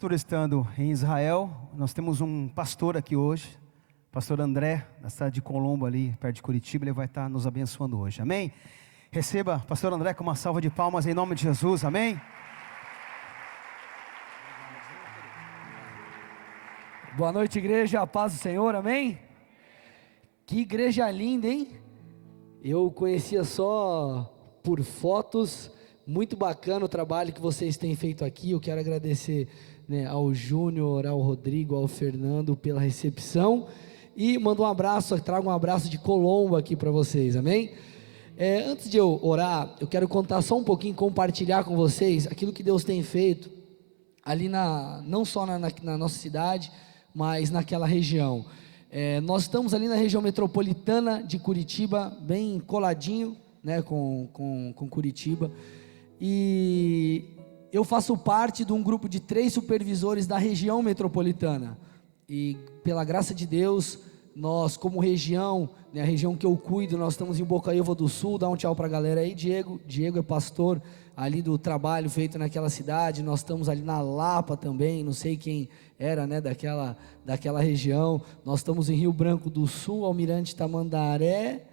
Pastor, estando em Israel, nós temos um pastor aqui hoje, pastor André, da cidade de Colombo, ali perto de Curitiba. Ele vai estar nos abençoando hoje, amém? Receba pastor André com uma salva de palmas em nome de Jesus, amém? Boa noite, igreja, a paz do Senhor, amém? Que igreja linda, hein? Eu conhecia só por fotos, muito bacana o trabalho que vocês têm feito aqui. Eu quero agradecer, ao Júnior, ao Rodrigo, ao Fernando pela recepção, e mando um abraço, trago um abraço de Colombo aqui para vocês, amém? Antes de eu orar, eu quero contar só um pouquinho, compartilhar com vocês aquilo que Deus tem feito, ali não só na nossa cidade, mas naquela região. Nós estamos ali na região metropolitana de Curitiba, bem coladinho, com Curitiba, e eu faço parte de um grupo de 3 supervisores da região metropolitana, e pela graça de Deus, nós como região, a região que eu cuido, nós estamos em Bocaiúva do Sul. Dá um tchau para a galera aí, Diego é pastor ali do trabalho feito naquela cidade. Nós estamos ali na Lapa também, não sei quem era, daquela região. Nós estamos em Rio Branco do Sul, Almirante Tamandaré,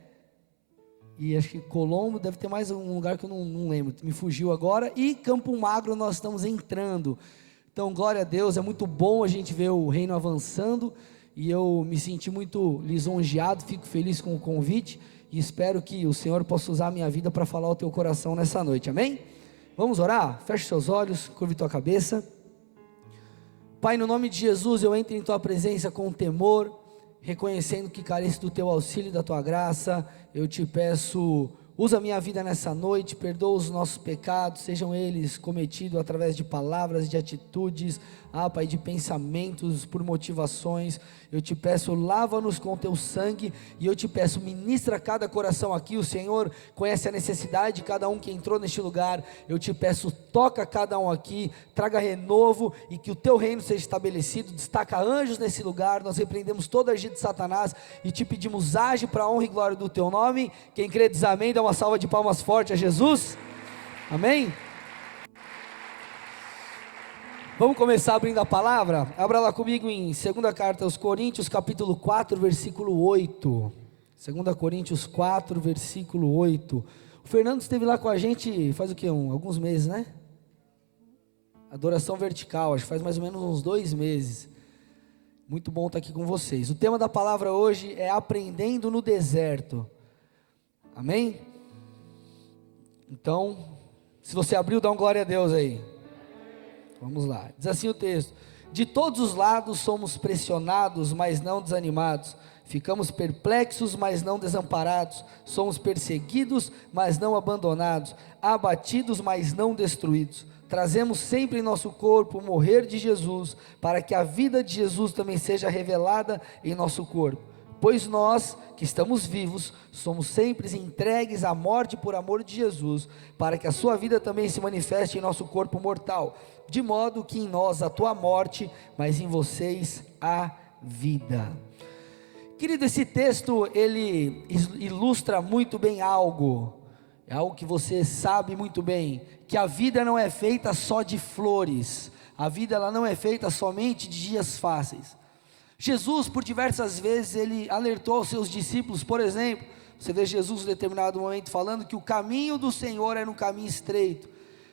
e acho que Colombo, deve ter mais um lugar que eu não lembro, me fugiu agora, e Campo Magro nós estamos entrando. Então glória a Deus, é muito bom a gente ver o reino avançando, e eu me senti muito lisonjeado, fico feliz com o convite, e espero que o Senhor possa usar a minha vida para falar ao teu coração nessa noite, amém? Vamos orar? Feche seus olhos, curve tua cabeça. Pai, no nome de Jesus, eu entro em tua presença com temor, reconhecendo que careço do teu auxílio e da tua graça. Eu te peço, usa a minha vida nessa noite, perdoa os nossos pecados, sejam eles cometidos através de palavras, de atitudes, Pai, de pensamentos, por motivações. Eu te peço, lava-nos com teu sangue, e eu te peço, ministra cada coração aqui. O Senhor conhece a necessidade de cada um que entrou neste lugar. Eu te peço, toca cada um aqui, traga renovo, e que o teu reino seja estabelecido. Destaca anjos nesse lugar. Nós repreendemos todo agir de Satanás, e te pedimos, age para a honra e glória do teu nome. Quem crê diz amém, dá uma salva de palmas forte a Jesus, amém? Vamos começar abrindo a palavra. Abra lá comigo em 2ª carta aos Coríntios, capítulo 4, versículo 8. 2 Coríntios 4, versículo 8. O Fernando esteve lá com a gente faz o que? Alguns meses, né? Adoração vertical, acho que faz mais ou menos uns 2 meses. Muito bom estar aqui com vocês. O tema da palavra hoje é aprendendo no deserto. Amém? Então, se você abriu, dá um glória a Deus aí. Vamos lá, diz assim o texto: de todos os lados somos pressionados, mas não desanimados, ficamos perplexos, mas não desamparados, somos perseguidos, mas não abandonados, abatidos, mas não destruídos. Trazemos sempre em nosso corpo o morrer de Jesus, para que a vida de Jesus também seja revelada em nosso corpo. Pois nós, que estamos vivos, somos sempre entregues à morte por amor de Jesus, para que a sua vida também se manifeste em nosso corpo mortal, de modo que em nós atua a morte, mas em vocês a vida. Querido, esse texto, ele ilustra muito bem algo, é algo que você sabe muito bem, que a vida não é feita só de flores, a vida ela não é feita somente de dias fáceis. Jesus, por diversas vezes, ele alertou aos seus discípulos. Por exemplo, você vê Jesus em determinado momento falando que o caminho do Senhor era um caminho estreito.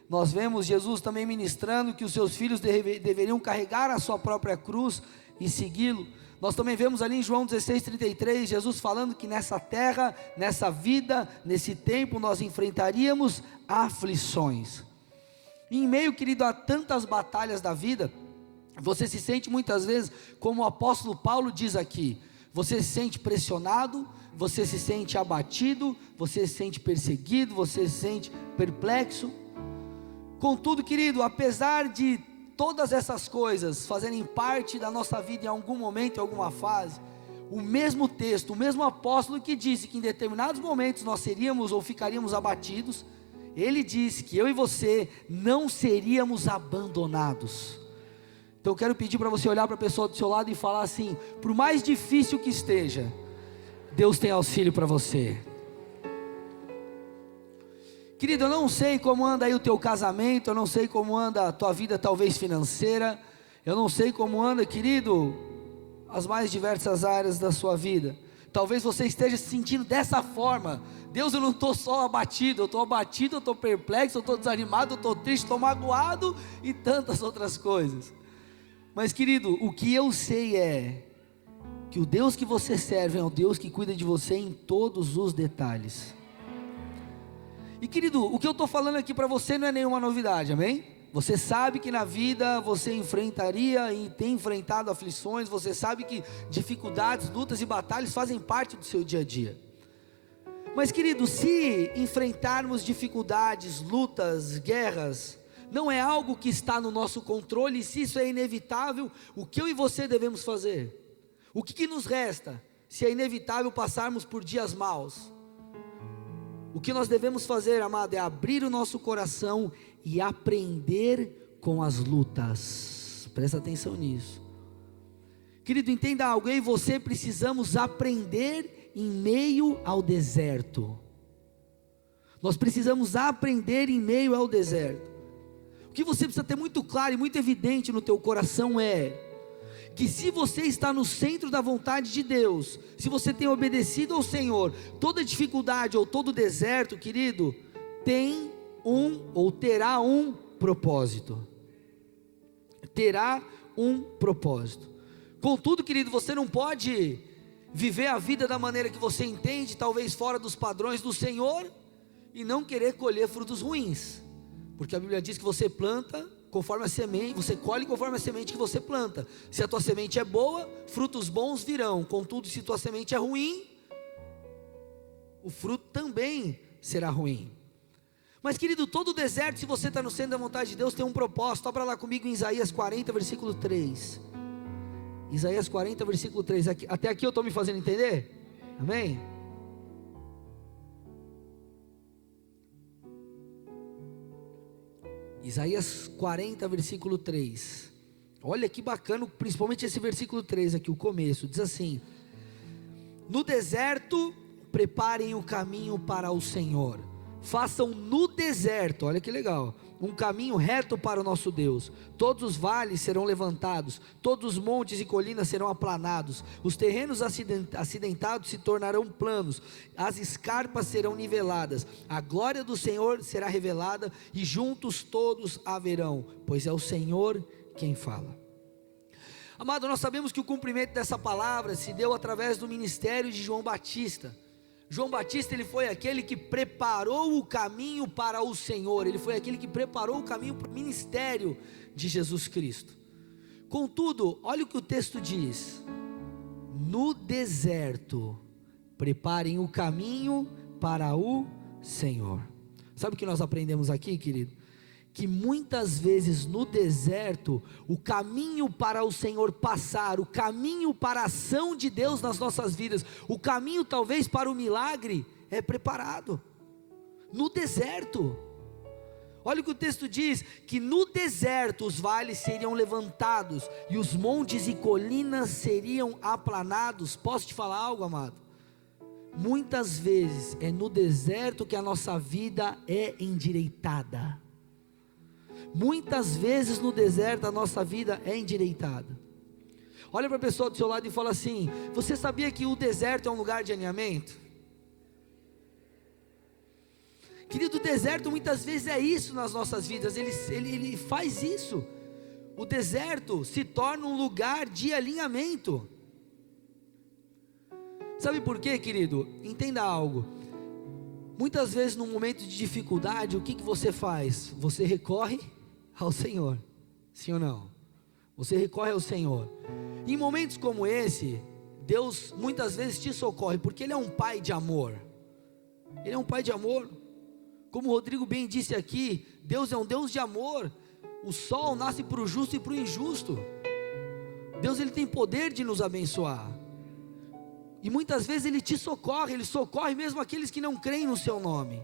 Nós vemos Jesus também ministrando que os seus filhos deveriam carregar a sua própria cruz e segui-lo. Nós também vemos ali em João 16:33, Jesus falando que nessa terra, nessa vida, nesse tempo, nós enfrentaríamos aflições. E em meio, querido, a tantas batalhas da vida, você se sente muitas vezes, como o apóstolo Paulo diz aqui, você se sente pressionado, você se sente abatido, você se sente perseguido, você se sente perplexo. Contudo, querido, apesar de todas essas coisas fazerem parte da nossa vida em algum momento, em alguma fase, o mesmo texto, o mesmo apóstolo que disse que em determinados momentos nós seríamos ou ficaríamos abatidos, ele disse que eu e você não seríamos abandonados. Então eu quero pedir para você olhar para a pessoa do seu lado e falar assim: por mais difícil que esteja, Deus tem auxílio para você. Querido, eu não sei como anda aí o teu casamento, eu não sei como anda a tua vida talvez financeira, Eu não sei como anda, querido, as mais diversas áreas da sua vida. Talvez você esteja se sentindo dessa forma: Deus, eu não estou só abatido, eu estou perplexo, eu estou desanimado, eu estou triste, estou magoado e tantas outras coisas. Mas querido, o que eu sei é que o Deus que você serve é o Deus que cuida de você em todos os detalhes. E querido, o que eu estou falando aqui para você não é nenhuma novidade, amém? Você sabe que na vida você enfrentaria e tem enfrentado aflições, você sabe que dificuldades, lutas e batalhas fazem parte do seu dia a dia. Mas querido, se enfrentarmos dificuldades, lutas, guerras, não é algo que está no nosso controle, e se isso é inevitável, o que eu e você devemos fazer? O que nos resta, se é inevitável passarmos por dias maus? O que nós devemos fazer, amado, é abrir o nosso coração e aprender com as lutas. Presta atenção nisso. Querido, entenda algo, eu e você precisamos aprender em meio ao deserto. Nós precisamos aprender em meio ao deserto. O que você precisa ter muito claro e muito evidente no teu coração é que se você está no centro da vontade de Deus, se você tem obedecido ao Senhor, toda dificuldade ou todo deserto, querido, tem ou terá um propósito. Terá um propósito. Contudo, querido, você não pode viver a vida da maneira que você entende, talvez fora dos padrões do Senhor, e não querer colher frutos ruins, porque a Bíblia diz que você planta conforme a semente, você colhe conforme a semente que você planta. Se a tua semente é boa, frutos bons virão. Contudo, se tua semente é ruim, o fruto também será ruim. Mas querido, todo deserto, se você está no centro da vontade de Deus, tem um propósito. Abra lá comigo em Isaías 40, versículo 3. Isaías 40, versículo 3. Até aqui eu estou me fazendo entender? Amém? Isaías 40, versículo 3. Olha que bacana, principalmente esse versículo 3 aqui, o começo. Diz assim: no deserto preparem o caminho para o Senhor, façam no deserto, olha que legal, um caminho reto para o nosso Deus. Todos os vales serão levantados, todos os montes e colinas serão aplanados, os terrenos acidentados se tornarão planos, as escarpas serão niveladas, a glória do Senhor será revelada, e juntos todos a verão, pois é o Senhor quem fala. Amado, nós sabemos que o cumprimento dessa palavra se deu através do ministério de João Batista. João Batista, ele foi aquele que preparou o caminho para o Senhor, ele foi aquele que preparou o caminho para o ministério de Jesus Cristo. Contudo, olha o que o texto diz: no deserto preparem o caminho para o Senhor. Sabe o que nós aprendemos aqui, querido? Que muitas vezes no deserto, o caminho para o Senhor passar, o caminho para a ação de Deus nas nossas vidas, o caminho talvez para o milagre, é preparado no deserto. Olha o que o texto diz, que no deserto os vales seriam levantados, e os montes e colinas seriam aplanados. Posso te falar algo, amado? Muitas vezes é no deserto que a nossa vida é endireitada. Muitas vezes no deserto a nossa vida é endireitada. Olha para a pessoa do seu lado e fala assim: você sabia que o deserto é um lugar de alinhamento? Querido, o deserto muitas vezes é isso nas nossas vidas, ele faz isso. O deserto se torna um lugar de alinhamento. Sabe por quê, querido? Entenda algo. Muitas vezes num momento de dificuldade, o que você faz? Você recorre ao Senhor, sim ou não? Você recorre ao Senhor. Em momentos como esse, Deus muitas vezes te socorre, porque Ele é um Pai de amor. Ele é um Pai de amor. Como o Rodrigo bem disse aqui, Deus é um Deus de amor. O sol nasce para o justo e para o injusto. Deus, Ele tem poder de nos abençoar. E muitas vezes Ele te socorre, Ele socorre mesmo aqueles que não creem no Seu nome.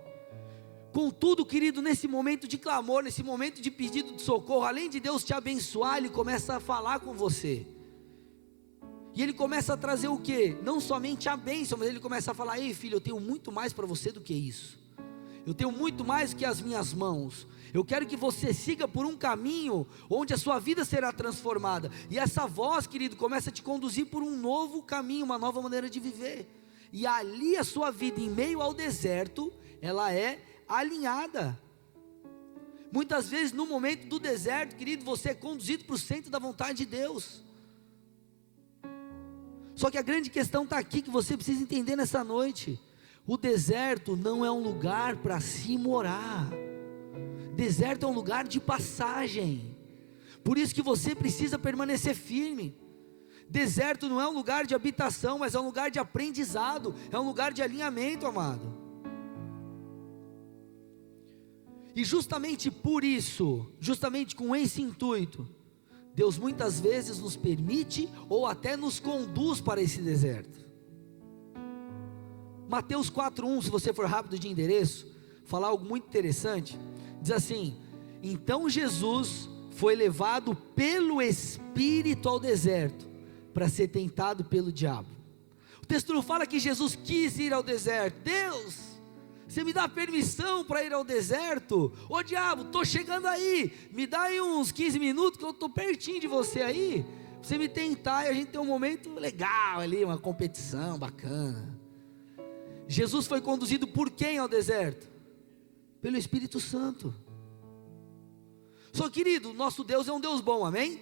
Contudo, querido, nesse momento de clamor, nesse momento de pedido de socorro, além de Deus te abençoar, Ele começa a falar com você. E Ele começa a trazer o quê? Não somente a bênção, mas Ele começa a falar: ei filho, eu tenho muito mais para você do que isso. eu tenho muito mais que as minhas mãos. Eu quero que você siga por um caminho onde a sua vida será transformada. E essa voz, querido, começa a te conduzir por um novo caminho, uma nova maneira de viver. E ali a sua vida, em meio ao deserto, ela é alinhada. Muitas vezes no momento do deserto, querido, você é conduzido para o centro da vontade de Deus. Só que a grande questão está aqui, que você precisa entender nessa noite. O deserto não é um lugar para se morar. Deserto é um lugar de passagem. Por isso que você precisa permanecer firme. Deserto não é um lugar de habitação, mas é um lugar de aprendizado, é um lugar de alinhamento, amado. E justamente por isso, justamente com esse intuito, Deus muitas vezes nos permite ou até nos conduz para esse deserto. Mateus 4:1, se você for rápido de endereço, falar algo muito interessante, diz assim: então Jesus foi levado pelo Espírito ao deserto, para ser tentado pelo diabo. O texto não fala que Jesus quis ir ao deserto. Deus, você me dá permissão para ir ao deserto? Ô diabo, estou chegando aí, me dá aí uns 15 minutos que eu estou pertinho de você aí, pra você me tentar e a gente ter um momento legal ali, uma competição bacana. Jesus foi conduzido por quem ao deserto? Pelo Espírito Santo. Só querido, nosso Deus é um Deus bom, amém?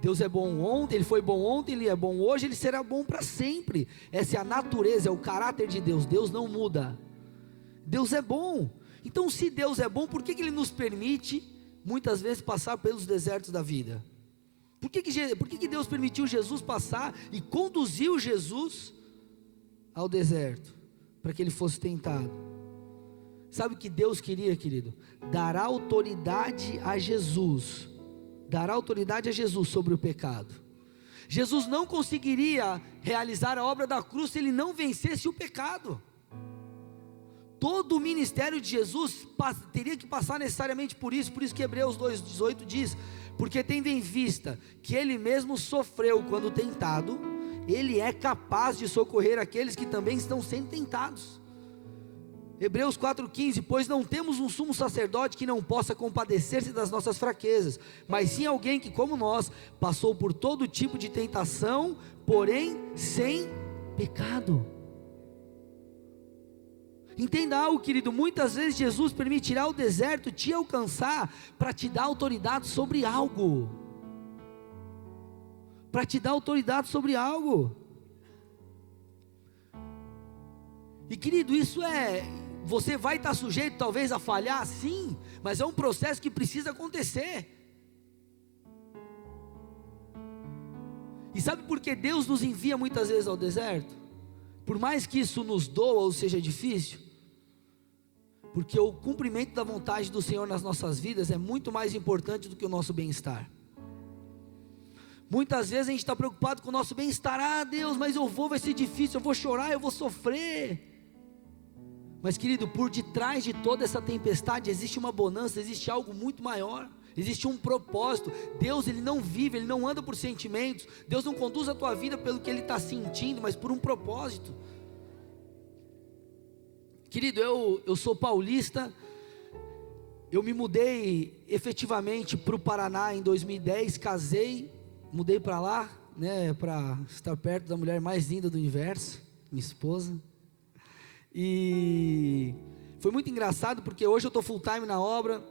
Deus é bom ontem, Ele foi bom ontem, Ele é bom hoje, Ele será bom para sempre. Essa é a natureza, é o caráter de Deus. Deus não muda. Deus é bom. Então se Deus é bom, por que Ele nos permite muitas vezes passar pelos desertos da vida? Por que Deus permitiu Jesus passar e conduziu Jesus ao deserto? Para que Ele fosse tentado. Sabe o que Deus queria, querido? Dar autoridade a Jesus. Dar autoridade a Jesus sobre o pecado. Jesus não conseguiria realizar a obra da cruz se Ele não vencesse o pecado. Todo o ministério de Jesus teria que passar necessariamente por isso que Hebreus 2,18 diz: porque tendo em vista que Ele mesmo sofreu quando tentado, Ele é capaz de socorrer aqueles que também estão sendo tentados. Hebreus 4,15, pois não temos um sumo sacerdote que não possa compadecer-se das nossas fraquezas, mas sim alguém que, como nós, passou por todo tipo de tentação, porém sem pecado. Entenda algo, querido, muitas vezes Jesus permitirá o deserto te alcançar, para te dar autoridade sobre algo, para te dar autoridade sobre algo. E querido, você vai estar sujeito talvez a falhar, sim, mas é um processo que precisa acontecer. E sabe por que Deus nos envia muitas vezes ao deserto? Por mais que isso nos doa ou seja difícil, porque o cumprimento da vontade do Senhor nas nossas vidas é muito mais importante do que o nosso bem-estar. Muitas vezes a gente está preocupado com o nosso bem-estar. Deus, mas vai ser difícil, eu vou chorar, eu vou sofrer. Mas querido, por detrás de toda essa tempestade existe uma bonança, existe algo muito maior, existe um propósito. Deus, Ele não vive, Ele não anda por sentimentos. Deus não conduz a tua vida pelo que Ele está sentindo, mas por um propósito. Querido, eu sou paulista, eu me mudei efetivamente para o Paraná em 2010, casei, mudei para lá, né, para estar perto da mulher mais linda do universo, minha esposa. E foi muito engraçado, porque hoje eu estou full time na obra,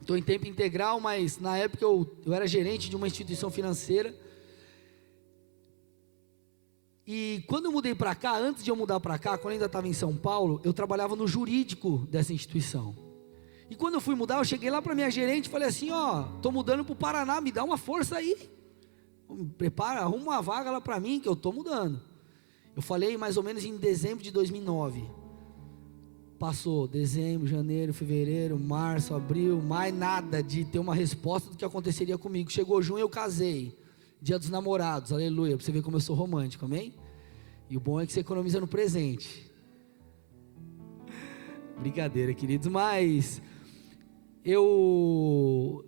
estou em tempo integral, mas na época eu era gerente de uma instituição financeira. E quando eu mudei para cá, antes de eu mudar para cá, quando eu ainda estava em São Paulo, eu trabalhava no jurídico dessa instituição. E quando eu fui mudar, eu cheguei lá para minha gerente e falei assim: estou mudando para o Paraná, me dá uma força aí, prepara, arruma uma vaga lá para mim, que eu estou mudando. Eu falei mais ou menos em dezembro de 2009, passou dezembro, janeiro, fevereiro, março, abril, mais nada de ter uma resposta do que aconteceria comigo. Chegou junho, eu casei, dia dos namorados, aleluia, para você ver como eu sou romântico, amém? E o bom é que você economiza no presente. Brincadeira, queridos, mas eu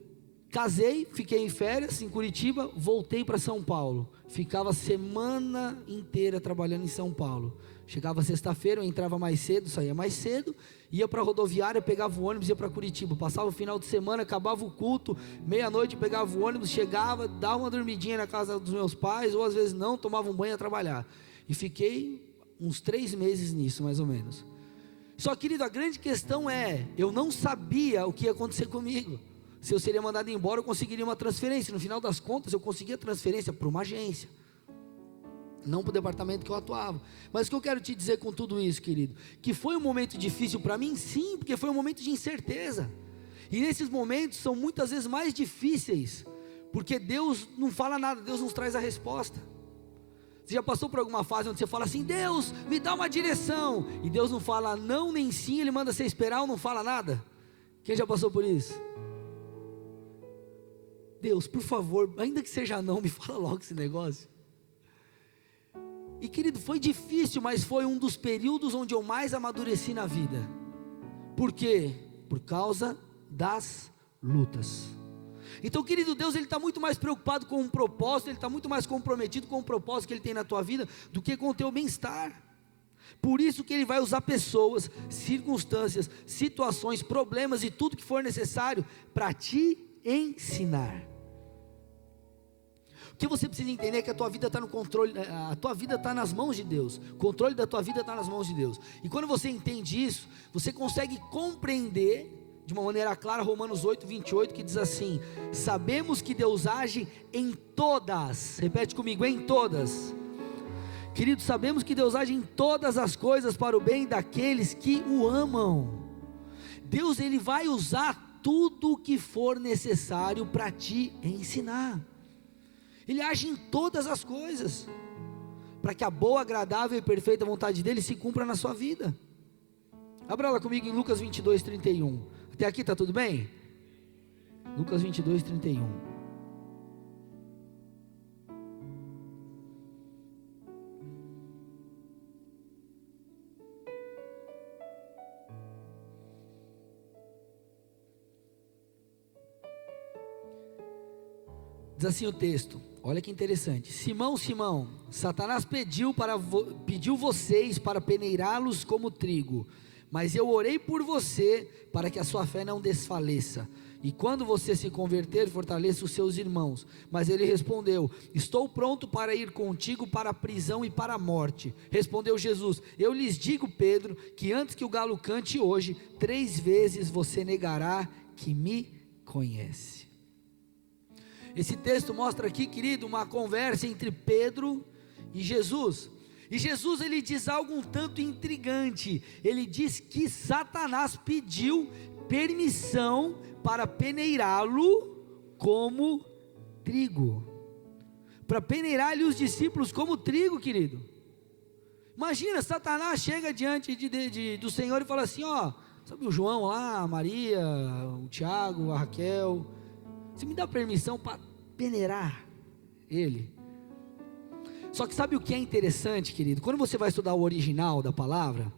casei, fiquei em férias em Curitiba, voltei para São Paulo, ficava a semana inteira trabalhando em São Paulo. Chegava sexta-feira, eu entrava mais cedo, saía mais cedo, ia para a rodoviária, pegava o ônibus, ia para Curitiba. Passava o final de semana, acabava o culto, meia-noite pegava o ônibus, chegava, dava uma dormidinha na casa dos meus pais, ou às vezes não, tomava um banho e ia trabalhar. E fiquei uns 3 meses nisso, mais ou menos. Só, querido, a grande questão é, eu não sabia o que ia acontecer comigo. Se eu seria mandado embora, eu conseguiria uma transferência. No final das contas, eu conseguia transferência para uma agência, não para o departamento que eu atuava. Mas o que eu quero te dizer com tudo isso, querido, que foi um momento difícil para mim, sim, porque foi um momento de incerteza, e nesses momentos são muitas vezes mais difíceis, porque Deus não fala nada, Deus nos traz a resposta. Você já passou por alguma fase onde você fala assim, Deus, me dá uma direção, e Deus não fala não nem sim, Ele manda você esperar ou não fala nada? Quem já passou por isso? Deus, por favor, ainda que seja não, me fala logo esse negócio. E, querido, foi difícil, mas foi um dos períodos onde eu mais amadureci na vida. Por quê? Por causa das lutas. Então, querido, Deus, Ele está muito mais preocupado com um propósito, Ele está muito mais comprometido com o propósito que Ele tem na tua vida, do que com o teu bem-estar. Por isso que Ele vai usar pessoas, circunstâncias, situações, problemas e tudo que for necessário, para te ensinar. O que você precisa entender é que a tua vida está no controle, a tua vida está nas mãos de Deus, o controle da tua vida está nas mãos de Deus, e quando você entende isso, você consegue compreender, de uma maneira clara, Romanos 8:28, que diz assim, sabemos que Deus age em todas, repete comigo, em todas, querido, sabemos que Deus age em todas as coisas para o bem daqueles que o amam. Deus, Ele vai usar tudo o que for necessário para te ensinar. Ele age em todas as coisas, para que a boa, agradável e perfeita vontade dEle se cumpra na sua vida. Abra lá comigo em Lucas 22:31, até aqui está tudo bem? Lucas 22:31. Diz assim o texto, olha que interessante, Simão, Simão, Satanás pediu vocês para peneirá-los como trigo, mas eu orei por você, para que a sua fé não desfaleça, e quando você se converter, fortaleça os seus irmãos. Mas ele respondeu, estou pronto para ir contigo para a prisão e para a morte. Respondeu Jesus, eu lhes digo, Pedro, que antes que o galo cante hoje, 3 vezes você negará que me conhece. Esse texto mostra aqui, querido, uma conversa entre Pedro e Jesus. E Jesus, ele diz algo um tanto intrigante. Ele diz que Satanás pediu permissão para peneirá-lo como trigo. Para peneirar-lhe os discípulos como trigo, querido. Imagina, Satanás chega diante do Senhor e fala assim, ó, sabe o João lá, a Maria, o Tiago, a Raquel, você me dá permissão para peneirar ele? Só que sabe o que é interessante, querido? Quando você vai estudar o original da palavra,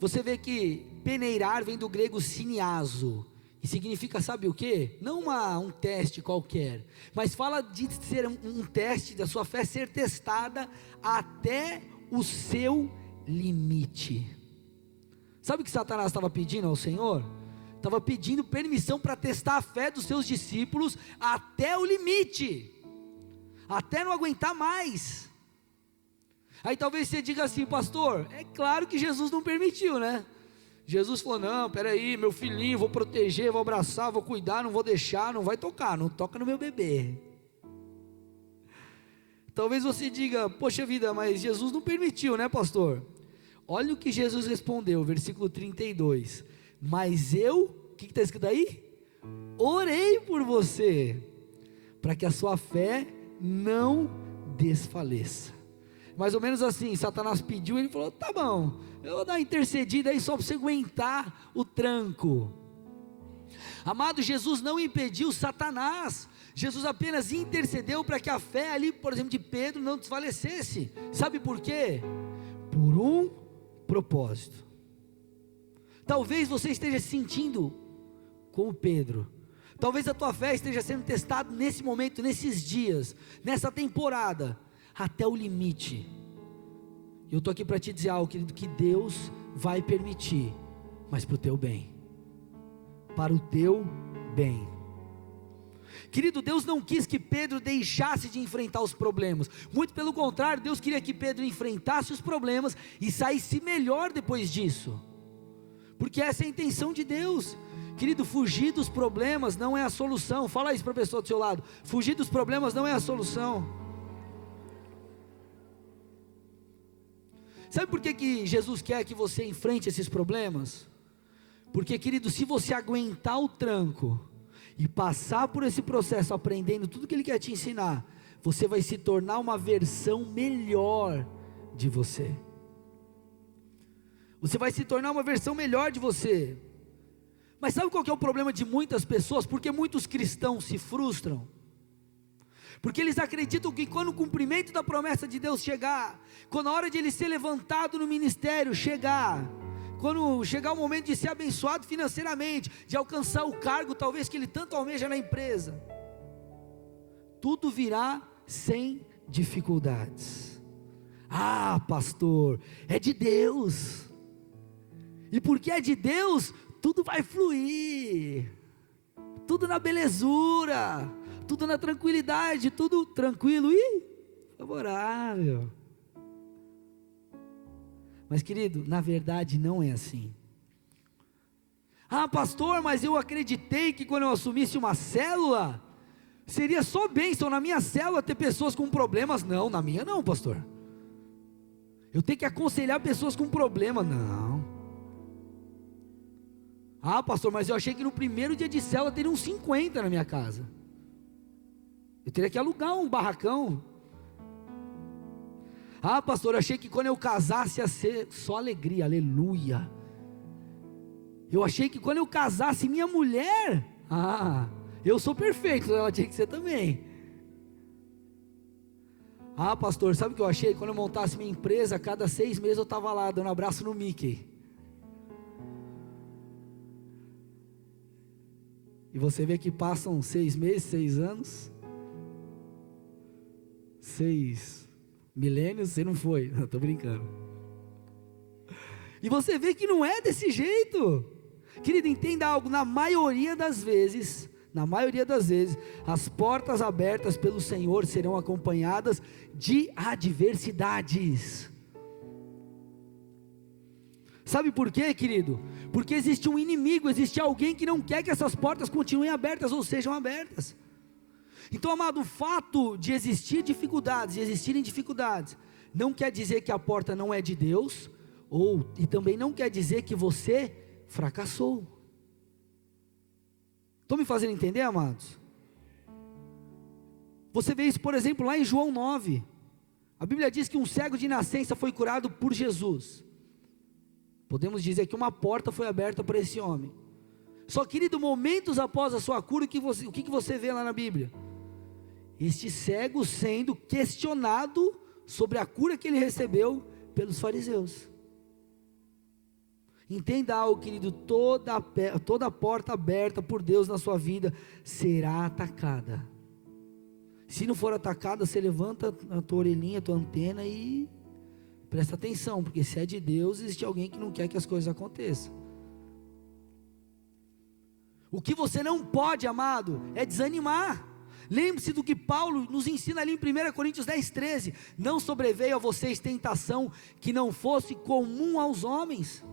você vê que peneirar vem do grego siniazo, e significa, sabe o que? Não um teste qualquer, mas fala de ser um teste, da sua fé ser testada até o seu limite. Sabe o que Satanás estava pedindo ao Senhor? Estava pedindo permissão para testar a fé dos seus discípulos até o limite, até não aguentar mais. Aí talvez você diga assim, pastor, é claro que Jesus não permitiu, né? Jesus falou, não, peraí, meu filhinho, vou proteger, vou abraçar, vou cuidar, não vou deixar, não vai tocar, não toca no meu bebê. Talvez você diga, poxa vida, mas Jesus não permitiu, né, pastor? Olha o que Jesus respondeu, versículo 32, mas eu, o que está escrito aí? Orei por você, para que a sua fé não desfaleça. Mais ou menos assim, Satanás pediu, ele falou, tá bom, eu vou dar uma intercedida aí só para você aguentar o tranco. Amado, Jesus não impediu Satanás, Jesus apenas intercedeu para que a fé ali, por exemplo, de Pedro não desfalecesse. Sabe por quê? Por um propósito. Talvez você esteja se sentindo como Pedro, talvez a tua fé esteja sendo testada nesse momento, nesses dias, nessa temporada, até o limite. Eu estou aqui para te dizer algo, querido, que Deus vai permitir, mas para o teu bem. Para o teu bem. Querido, Deus não quis que Pedro deixasse de enfrentar os problemas. Muito pelo contrário, Deus queria que Pedro enfrentasse os problemas e saísse melhor depois disso. Porque essa é a intenção de Deus. Querido, fugir dos problemas não é a solução. Fala isso para a pessoa do seu lado. Fugir dos problemas não é a solução. Sabe por que Jesus quer que você enfrente esses problemas? Porque, querido, se você aguentar o tranco e passar por esse processo aprendendo tudo que Ele quer te ensinar, você vai se tornar uma versão melhor de você. Você vai se tornar uma versão melhor de você. Mas sabe qual que é o problema de muitas pessoas? Porque muitos cristãos se frustram. Porque eles acreditam que quando o cumprimento da promessa de Deus chegar, quando a hora de ele ser levantado no ministério chegar, quando chegar o momento de ser abençoado financeiramente, de alcançar o cargo talvez que ele tanto almeja na empresa, tudo virá sem dificuldades. Ah, pastor, é de Deus. E porque é de Deus, tudo vai fluir, tudo na belezura, tudo na tranquilidade, tudo tranquilo e favorável. Mas, querido, na verdade não é assim. Ah, pastor, mas eu acreditei que quando eu assumisse uma célula, seria só bênção na minha célula ter pessoas com problemas. Não, na minha não, pastor. Eu tenho que aconselhar pessoas com problema. Não. Ah, pastor, mas eu achei que no primeiro dia de célula teria uns 50 na minha casa. Eu teria que alugar um barracão. Ah, pastor, eu achei que quando eu casasse ia ser só alegria, aleluia. Eu achei que quando eu casasse minha mulher, eu sou perfeito, ela tinha que ser também. Ah, pastor, sabe o que eu achei? Quando eu montasse minha empresa, a cada 6 meses eu estava lá, dando abraço no Mickey. E você vê que passam 6 meses, 6 anos, 6 milênios, você não foi, estou brincando. E você vê que não é desse jeito. Querido, entenda algo, na maioria das vezes, as portas abertas pelo Senhor serão acompanhadas de adversidades. Sabe por quê, querido? Porque existe um inimigo, existe alguém que não quer que essas portas continuem abertas ou sejam abertas. Então, amado, o fato de existirem dificuldades, não quer dizer que a porta não é de Deus, e também não quer dizer que você fracassou. Estão me fazendo entender, amados? Você vê isso, por exemplo, lá em João 9, a Bíblia diz que um cego de nascença foi curado por Jesus. Podemos dizer que uma porta foi aberta para esse homem. Só, querido, momentos após a sua cura, o que você vê lá na Bíblia? Este cego sendo questionado sobre a cura que ele recebeu pelos fariseus. Entenda algo, querido, toda porta aberta por Deus na sua vida será atacada. Se não for atacada, você levanta a tua orelhinha, a tua antena e presta atenção, porque se é de Deus, existe alguém que não quer que as coisas aconteçam. O que você não pode, amado, é desanimar. Lembre-se do que Paulo nos ensina ali em 1 Coríntios 10:13, não sobreveio a vocês tentação que não fosse comum aos homens,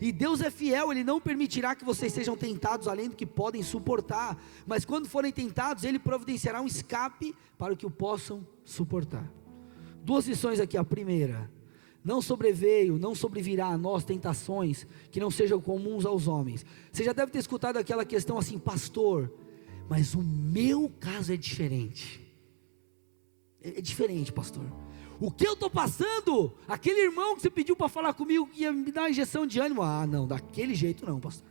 e Deus é fiel, Ele não permitirá que vocês sejam tentados além do que podem suportar, mas quando forem tentados, Ele providenciará um escape para que o possam suportar. 2 lições aqui, a primeira: não sobrevirá a nós tentações que não sejam comuns aos homens. Você já deve ter escutado aquela questão assim: pastor, mas o meu caso é diferente. É diferente, pastor. O que eu estou passando, aquele irmão que você pediu para falar comigo, que ia me dar uma injeção de ânimo, não, daquele jeito não, pastor.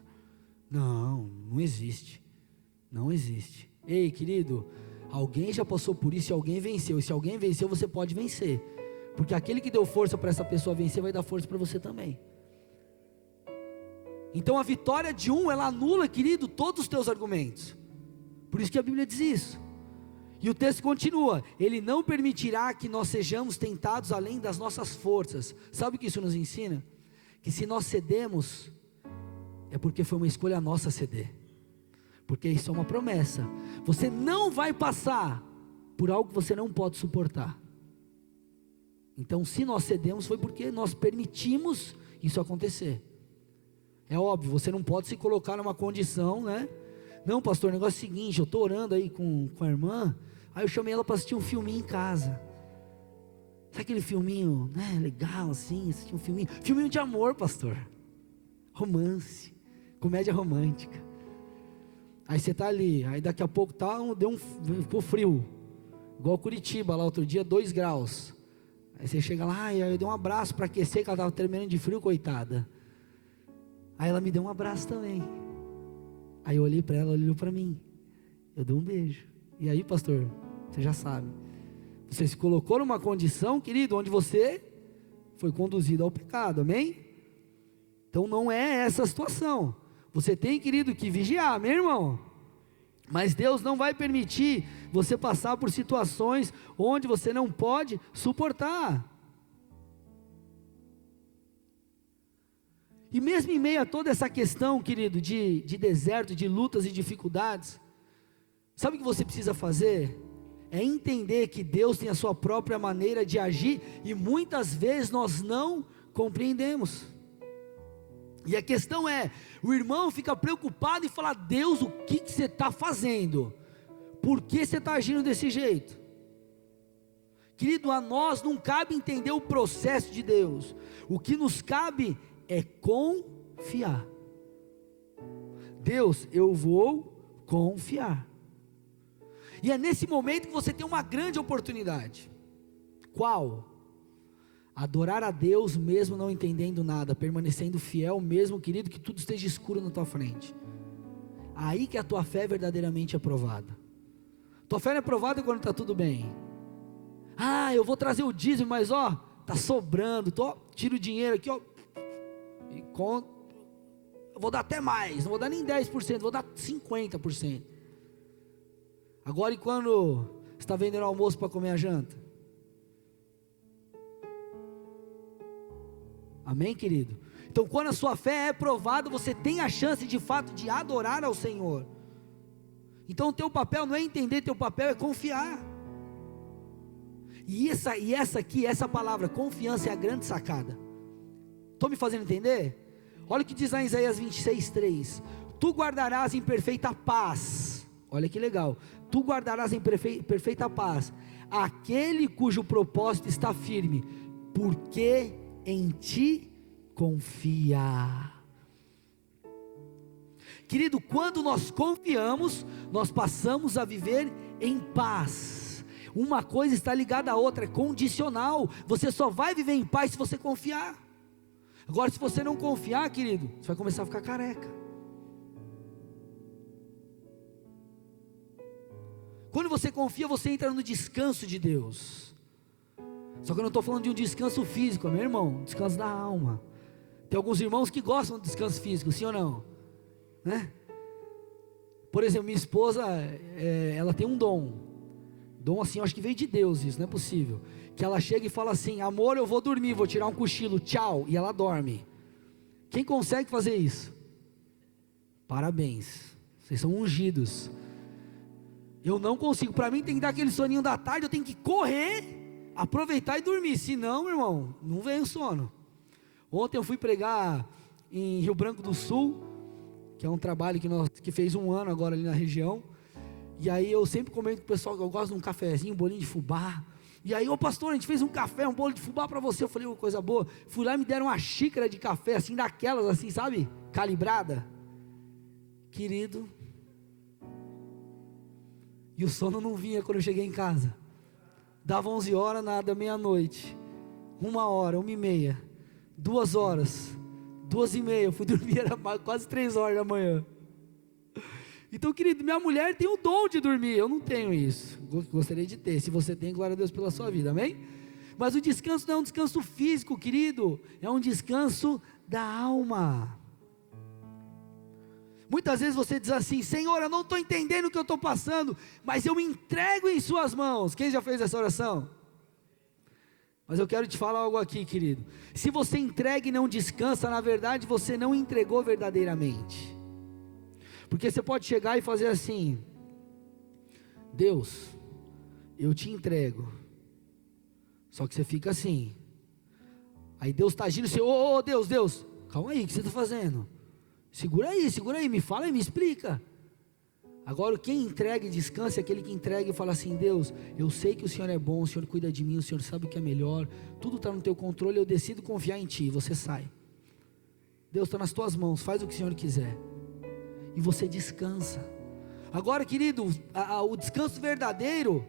Não existe. Não existe. Ei, querido, alguém já passou por isso e alguém venceu. E se alguém venceu, você pode vencer. Porque aquele que deu força para essa pessoa vencer, vai dar força para você também. Então a vitória de ela anula, querido, todos os teus argumentos. Por isso que a Bíblia diz isso. E o texto continua: Ele não permitirá que nós sejamos tentados além das nossas forças. Sabe o que isso nos ensina? Que se nós cedemos, é porque foi uma escolha nossa ceder, porque isso é uma promessa. Você não vai passar por algo que você não pode suportar. Então, se nós cedemos, foi porque nós permitimos isso acontecer. É óbvio, você não pode se colocar numa condição, né? Não, pastor, o negócio é o seguinte: eu estou orando aí com a irmã, aí eu chamei ela para assistir um filminho em casa. Sabe aquele filminho, né, legal assim, assistir um filminho de amor, pastor, romance, comédia romântica. Aí você está ali, aí daqui a pouco ficou frio, igual Curitiba lá outro dia, 2 graus. Aí você chega lá, e aí eu dei um abraço para aquecer, que ela estava tremendo de frio, coitada. Aí ela me deu um abraço também. Aí eu olhei para ela, ela olhou para mim, eu dei um beijo. E aí, pastor, você já sabe, você se colocou numa condição, querido, onde você foi conduzido ao pecado, amém? Então não é essa a situação. Você tem, querido, que vigiar, meu irmão. Mas Deus não vai permitir você passar por situações onde você não pode suportar. E mesmo em meio a toda essa questão, querido, de deserto, de lutas e dificuldades, sabe o que você precisa fazer? É entender que Deus tem a sua própria maneira de agir, e muitas vezes nós não compreendemos. E a questão é, o irmão fica preocupado e fala: Deus, o que você está fazendo? Por que você está agindo desse jeito? Querido, a nós não cabe entender o processo de Deus. O que nos cabe é confiar. Deus, eu vou confiar. E é nesse momento que você tem uma grande oportunidade. Qual? Adorar a Deus mesmo não entendendo nada, permanecendo fiel mesmo, querido, que tudo esteja escuro na tua frente. Aí que a tua fé verdadeiramente é provada. Tua fé não é provada quando está tudo bem. Ah, eu vou trazer o dízimo, mas ó, está sobrando, tiro o dinheiro aqui, ó, e eu vou dar até mais, não vou dar nem 10%, vou dar 50%. Agora, e quando está vendendo almoço para comer a janta? Amém, querido? Então, quando a sua fé é provada, você tem a chance de fato de adorar ao Senhor. Então, o teu papel não é entender, teu papel é confiar. E essa palavra, confiança, é a grande sacada. Estou me fazendo entender? Olha o que diz lá em Isaías 26:3: Tu guardarás em perfeita paz. Olha que legal. Tu guardarás em perfeita paz aquele cujo propósito está firme, porque em ti confia. Querido, quando nós confiamos, nós passamos a viver em paz. Uma coisa está ligada à outra, é condicional. Você só vai viver em paz se você confiar. Agora, se você não confiar, querido, você vai começar a ficar careca. Quando você confia, você entra no descanso de Deus. Só que eu não estou falando de um descanso físico, meu irmão, descanso da alma. Tem alguns irmãos que gostam do descanso físico, sim ou não? Né? Por exemplo, minha esposa, ela tem um dom assim, eu acho que veio de Deus isso, não é possível, que ela chega e fala assim: amor, eu vou dormir, vou tirar um cochilo, tchau, e ela dorme. Quem consegue fazer isso? Parabéns, vocês são ungidos. Eu não consigo, para mim tem que dar aquele soninho da tarde, eu tenho que correr, aproveitar e dormir, senão, meu irmão, não vem o sono. Ontem eu fui pregar em Rio Branco do Sul, que é um trabalho que fez 1 ano agora ali na região, e aí eu sempre comento com o pessoal que eu gosto de um cafezinho, um bolinho de fubá, e aí, ô pastor, a gente fez um café, um bolo de fubá para você. Eu falei, ô, coisa boa. Fui lá e me deram uma xícara de café, assim, daquelas assim, sabe, calibrada, querido, e o sono não vinha quando eu cheguei em casa. Dava 11 horas, nada, meia-noite, 1 hora, 1h30, 2 horas, 2h30, eu fui dormir, era quase 3 horas da manhã. Então, querido, minha mulher tem o dom de dormir, eu não tenho isso, gostaria de ter. Se você tem, glória a Deus pela sua vida, amém? Mas o descanso não é um descanso físico, querido, é um descanso da alma. Muitas vezes você diz assim: Senhor, eu não estou entendendo o que eu estou passando, mas eu me entrego em suas mãos. Quem já fez essa oração? Mas eu quero te falar algo aqui, querido. Se você entrega e não descansa, na verdade você não entregou verdadeiramente. Porque você pode chegar e fazer assim: Deus, eu te entrego. Só que você fica assim. Aí Deus está agindo assim: ô Deus, calma aí, o que você está fazendo? Segura aí, me fala e me explica. Agora quem entrega e descansa é aquele que entrega e fala assim: Deus, eu sei que o Senhor é bom, o Senhor cuida de mim, o Senhor sabe o que é melhor, tudo está no teu controle, eu decido confiar em Ti. Você sai. Deus está nas tuas mãos, faz o que o Senhor quiser. E você descansa. Agora, querido, o descanso verdadeiro,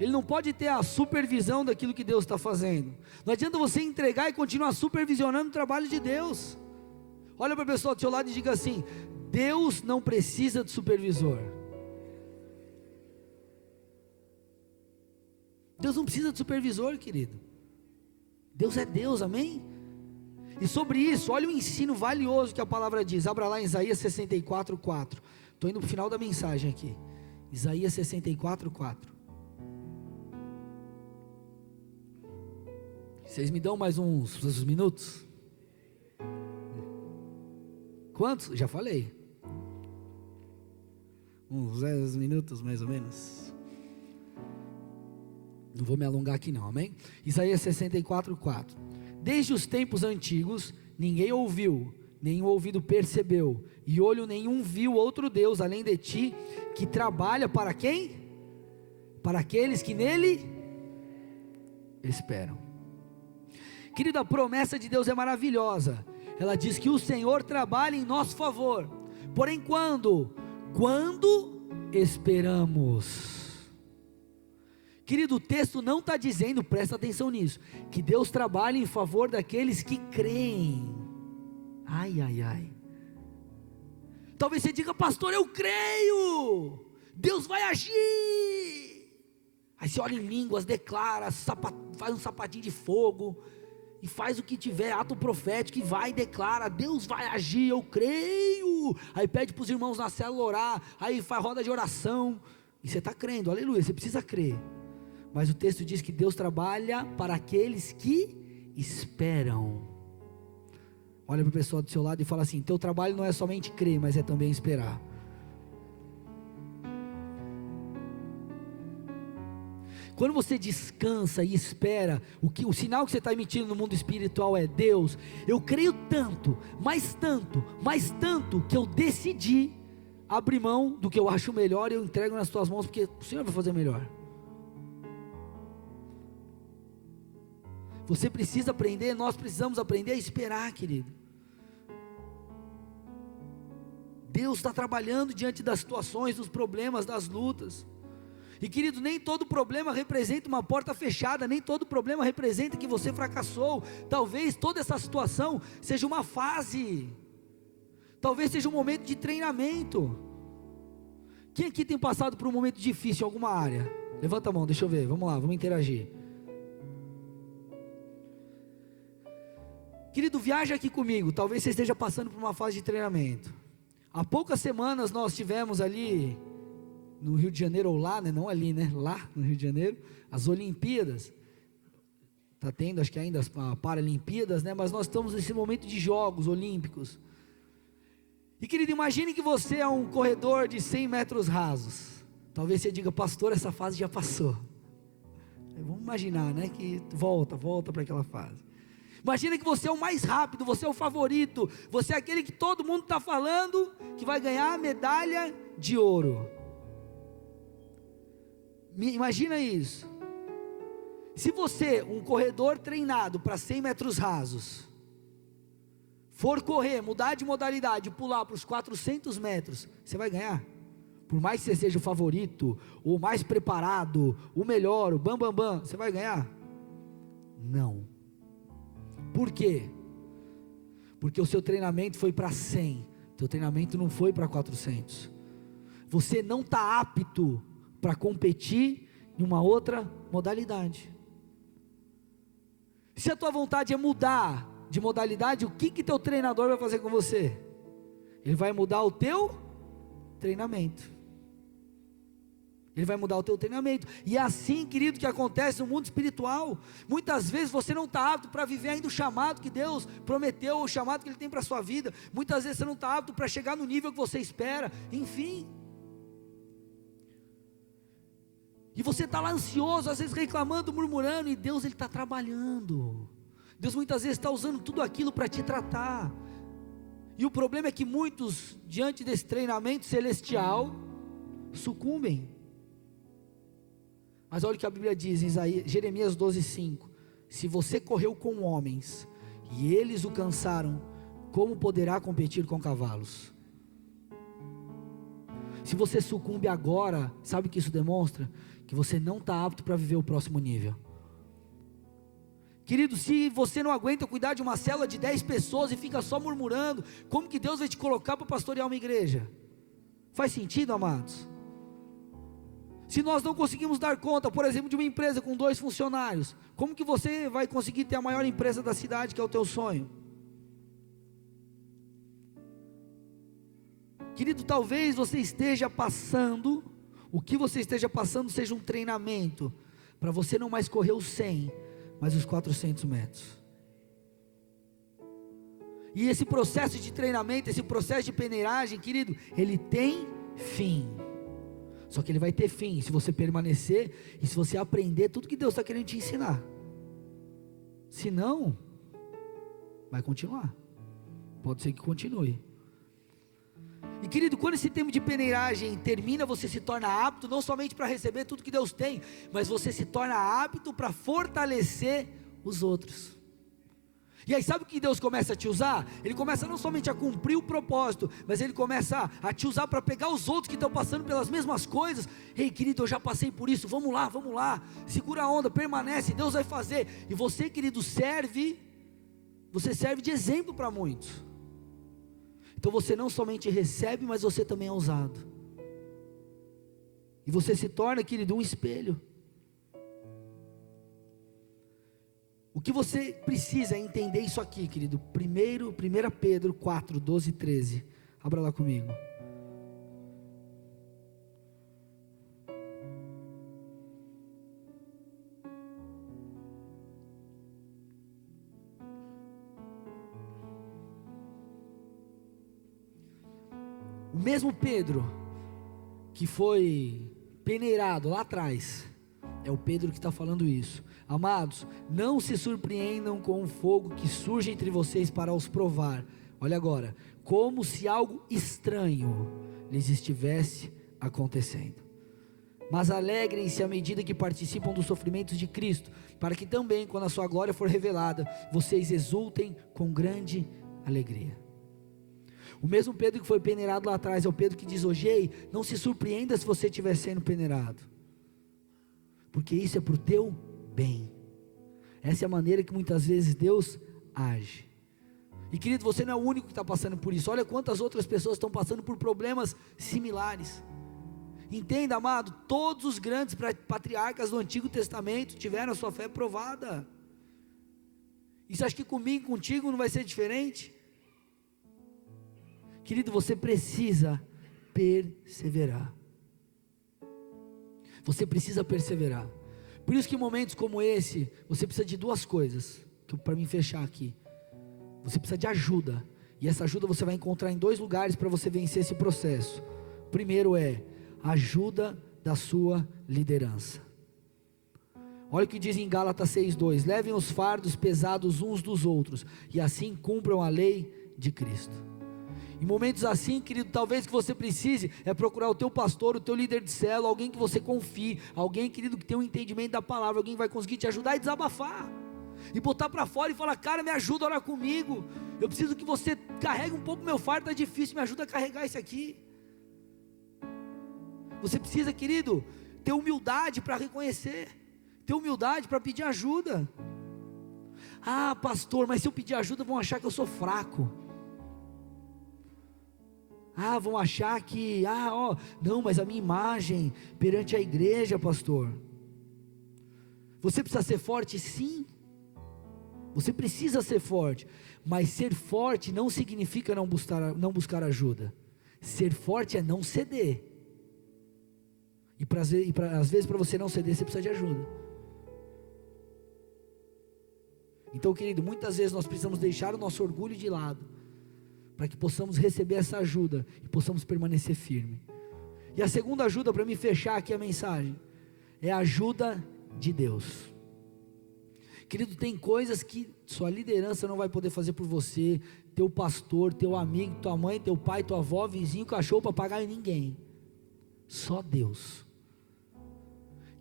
ele não pode ter a supervisão daquilo que Deus está fazendo. Não adianta você entregar e continuar supervisionando o trabalho de Deus. Olha para a pessoa do seu lado e diga assim: Deus não precisa de supervisor. Deus não precisa de supervisor, querido. Deus é Deus, amém? E sobre isso, olha o ensino valioso que a palavra diz. Abra lá em Isaías 64:4. Estou indo para o final da mensagem aqui. Isaías 64:4. Vocês me dão mais uns minutos? Quantos? Já falei. Uns 10 minutos mais ou menos. Não vou me alongar aqui não, amém? Isaías 64:4. Desde os tempos antigos, ninguém ouviu, nenhum ouvido percebeu, e olho nenhum viu outro Deus além de ti, que trabalha para quem? Para aqueles que nele esperam. Querido, a promessa de Deus é maravilhosa. Ela diz que o Senhor trabalha em nosso favor. Porém, quando esperamos. Querido, o texto não está dizendo, presta atenção nisso, que Deus trabalha em favor daqueles que creem. Ai. Talvez você diga: pastor, eu creio, Deus vai agir. Aí você olha em línguas, declara, faz um sapatinho de fogo, e faz o que tiver, ato profético, e vai e declara: Deus vai agir, eu creio. Aí pede para os irmãos na célula orar, aí faz roda de oração, e você está crendo, aleluia, você precisa crer. Mas o texto diz que Deus trabalha para aqueles que esperam. Olha para o pessoal do seu lado e fala assim: teu trabalho não é somente crer, mas é também esperar. Quando você descansa e espera, o sinal que você está emitindo no mundo espiritual é: Deus, eu creio tanto, mais tanto, que eu decidi abrir mão do que eu acho melhor e eu entrego nas tuas mãos, porque o Senhor vai fazer melhor. Você precisa aprender, nós precisamos aprender a esperar, querido. Deus está trabalhando diante das situações, dos problemas, das lutas. E querido, nem todo problema representa uma porta fechada, nem todo problema representa que você fracassou. Talvez toda essa situação seja uma fase, talvez seja um momento de treinamento. Quem aqui tem passado por um momento difícil em alguma área? Levanta a mão, deixa eu ver, vamos lá, vamos interagir. Querido, viaja aqui comigo, talvez você esteja passando por uma fase de treinamento. Há poucas semanas nós tivemos ali no Rio de Janeiro, ou lá, né? Não ali, né? Lá no Rio de Janeiro, as Olimpíadas. Está tendo, acho que ainda as Paralimpíadas, né? Mas nós estamos nesse momento de Jogos Olímpicos. E querido, imagine que você é um corredor de 100 metros rasos. Talvez você diga: pastor, essa fase já passou. Vamos imaginar, né? Que volta para aquela fase. Imagina que você é o mais rápido, você é o favorito, você é aquele que todo mundo está falando que vai ganhar a medalha de ouro. Imagina isso. Se você, um corredor treinado para 100 metros rasos, for correr, mudar de modalidade, pular para os 400 metros, você vai ganhar? Por mais que você seja o favorito, o mais preparado, o melhor, o bam, você vai ganhar? Não. Por quê? Porque o seu treinamento foi para 100, teu treinamento não foi para 400. Você não está apto para competir em uma outra modalidade. Se a tua vontade é mudar de modalidade, o que teu treinador vai fazer com você? Ele vai mudar o teu treinamento. Ele vai mudar o teu treinamento. E é assim, querido, que acontece no mundo espiritual. Muitas vezes você não está apto para viver ainda o chamado que Deus prometeu, o chamado que Ele tem para a sua vida. Muitas vezes você não está apto para chegar no nível que você espera. Enfim. E você está lá ansioso, às vezes reclamando, murmurando, e Deus Ele está trabalhando. Deus muitas vezes está usando tudo aquilo para te tratar. E o problema é que muitos, diante desse treinamento celestial, sucumbem. Mas olha o que a Bíblia diz em Jeremias 12:5: se você correu com homens, e eles o cansaram, como poderá competir com cavalos? Se você sucumbe agora, sabe o que isso demonstra? Que você não está apto para viver o próximo nível. Querido, se você não aguenta cuidar de uma célula de 10 pessoas e fica só murmurando, como que Deus vai te colocar para pastorear uma igreja? Faz sentido, amados? Se nós não conseguimos dar conta, por exemplo, de uma empresa com 2 funcionários, como que você vai conseguir ter a maior empresa da cidade, que é o teu sonho? Querido, talvez você esteja passando, o que você esteja passando seja um treinamento, para você não mais correr os 100, mas os 400 metros. E esse processo de treinamento, esse processo de peneiragem, querido, ele tem fim. Só que ele vai ter fim se você permanecer e se você aprender tudo que Deus está querendo te ensinar. Se não, vai continuar. Pode ser que continue. E querido, quando esse tempo de peneiragem termina, você se torna apto não somente para receber tudo que Deus tem, mas você se torna apto para fortalecer os outros. E aí sabe o que Deus começa a te usar? Ele começa não somente a cumprir o propósito, mas Ele começa a te usar para pegar os outros que estão passando pelas mesmas coisas. Ei querido, eu já passei por isso, vamos lá, segura a onda, permanece, Deus vai fazer. E você, querido, você serve de exemplo para muitos. Então você não somente recebe, mas você também é usado. E você se torna, querido, um espelho. O que você precisa é entender isso aqui, querido. 1 Pedro 4, 12 e 13. Abra lá comigo. O mesmo Pedro que foi peneirado lá atrás, é o Pedro que está falando isso. Amados, não se surpreendam com o fogo que surge entre vocês para os provar. Olha agora, como se algo estranho lhes estivesse acontecendo. Mas alegrem-se à medida que participam dos sofrimentos de Cristo, para que também, quando a sua glória for revelada, vocês exultem com grande alegria. O mesmo Pedro que foi peneirado lá atrás é o Pedro que diz hoje: ei, não se surpreenda se você estiver sendo peneirado, porque isso é para o teu bem. Essa é a maneira que muitas vezes Deus age. E querido, você não é o único que está passando por isso. Olha quantas outras pessoas estão passando por problemas similares. Entenda, amado, todos os grandes patriarcas do Antigo Testamento tiveram a sua fé provada. E você acha que comigo e contigo não vai ser diferente? Querido, você precisa perseverar. Você precisa perseverar. Por isso que em momentos como esse, você precisa de duas coisas, para mim fechar aqui. Você precisa de ajuda, e essa ajuda você vai encontrar em 2 lugares para você vencer esse processo. O primeiro é ajuda da sua liderança. Olha o que diz em Gálatas 6:2: levem os fardos pesados uns dos outros, e assim cumpram a lei de Cristo. Em momentos assim, querido, talvez que você precise é procurar o teu pastor, o teu líder de célula, alguém que você confie, alguém, querido, que tem um entendimento da palavra, alguém que vai conseguir te ajudar e desabafar, e botar para fora e falar: cara, me ajuda a orar comigo, eu preciso que você carregue um pouco meu fardo, está difícil, me ajuda a carregar isso aqui. Você precisa, querido, ter humildade para reconhecer, ter humildade para pedir ajuda. Ah, pastor, mas se eu pedir ajuda vão achar que eu sou fraco. Ah, vão achar que, não, mas a minha imagem perante a igreja, pastor. Você precisa ser forte, sim. Você precisa ser forte, mas ser forte não significa não buscar ajuda. Ser forte é não ceder. Às vezes para você não ceder, você precisa de ajuda. Então, querido, muitas vezes nós precisamos deixar o nosso orgulho de lado, para que possamos receber essa ajuda e possamos permanecer firme. E a segunda ajuda, para me fechar aqui a mensagem, é a ajuda de Deus. Querido, tem coisas que sua liderança não vai poder fazer por você, teu pastor, teu amigo, tua mãe, teu pai, tua avó, vizinho, cachorro, papagaio, ninguém. Só Deus.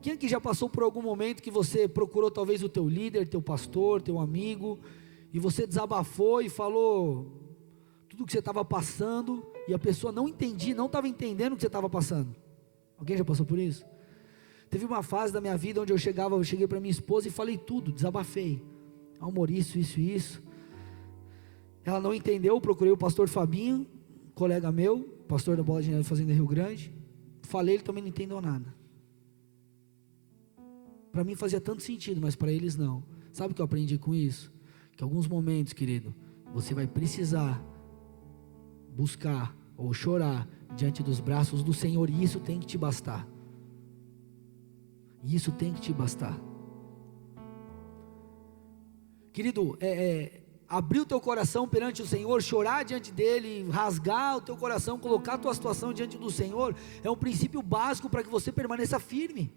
Quem aqui já passou por algum momento que você procurou talvez o teu líder, teu pastor, teu amigo, e você desabafou e falou tudo o que você estava passando, e a pessoa não entendia, não estava entendendo o que você estava passando? Alguém já passou por isso? Teve uma fase da minha vida onde eu cheguei para minha esposa e falei tudo, desabafei. Amor, isso. Ela não entendeu, procurei o pastor Fabinho, colega meu, pastor da Bola de Neve Fazenda Rio Grande. Falei, ele também não entendeu nada. Para mim fazia tanto sentido, mas para eles não. Sabe o que eu aprendi com isso? Que em alguns momentos, querido, você vai precisar buscar ou chorar diante dos braços do Senhor, e isso tem que te bastar. Isso tem que te bastar. Querido, abrir o teu coração perante o Senhor, chorar diante dele, rasgar o teu coração, colocar a tua situação diante do Senhor, é um princípio básico para que você permaneça firme.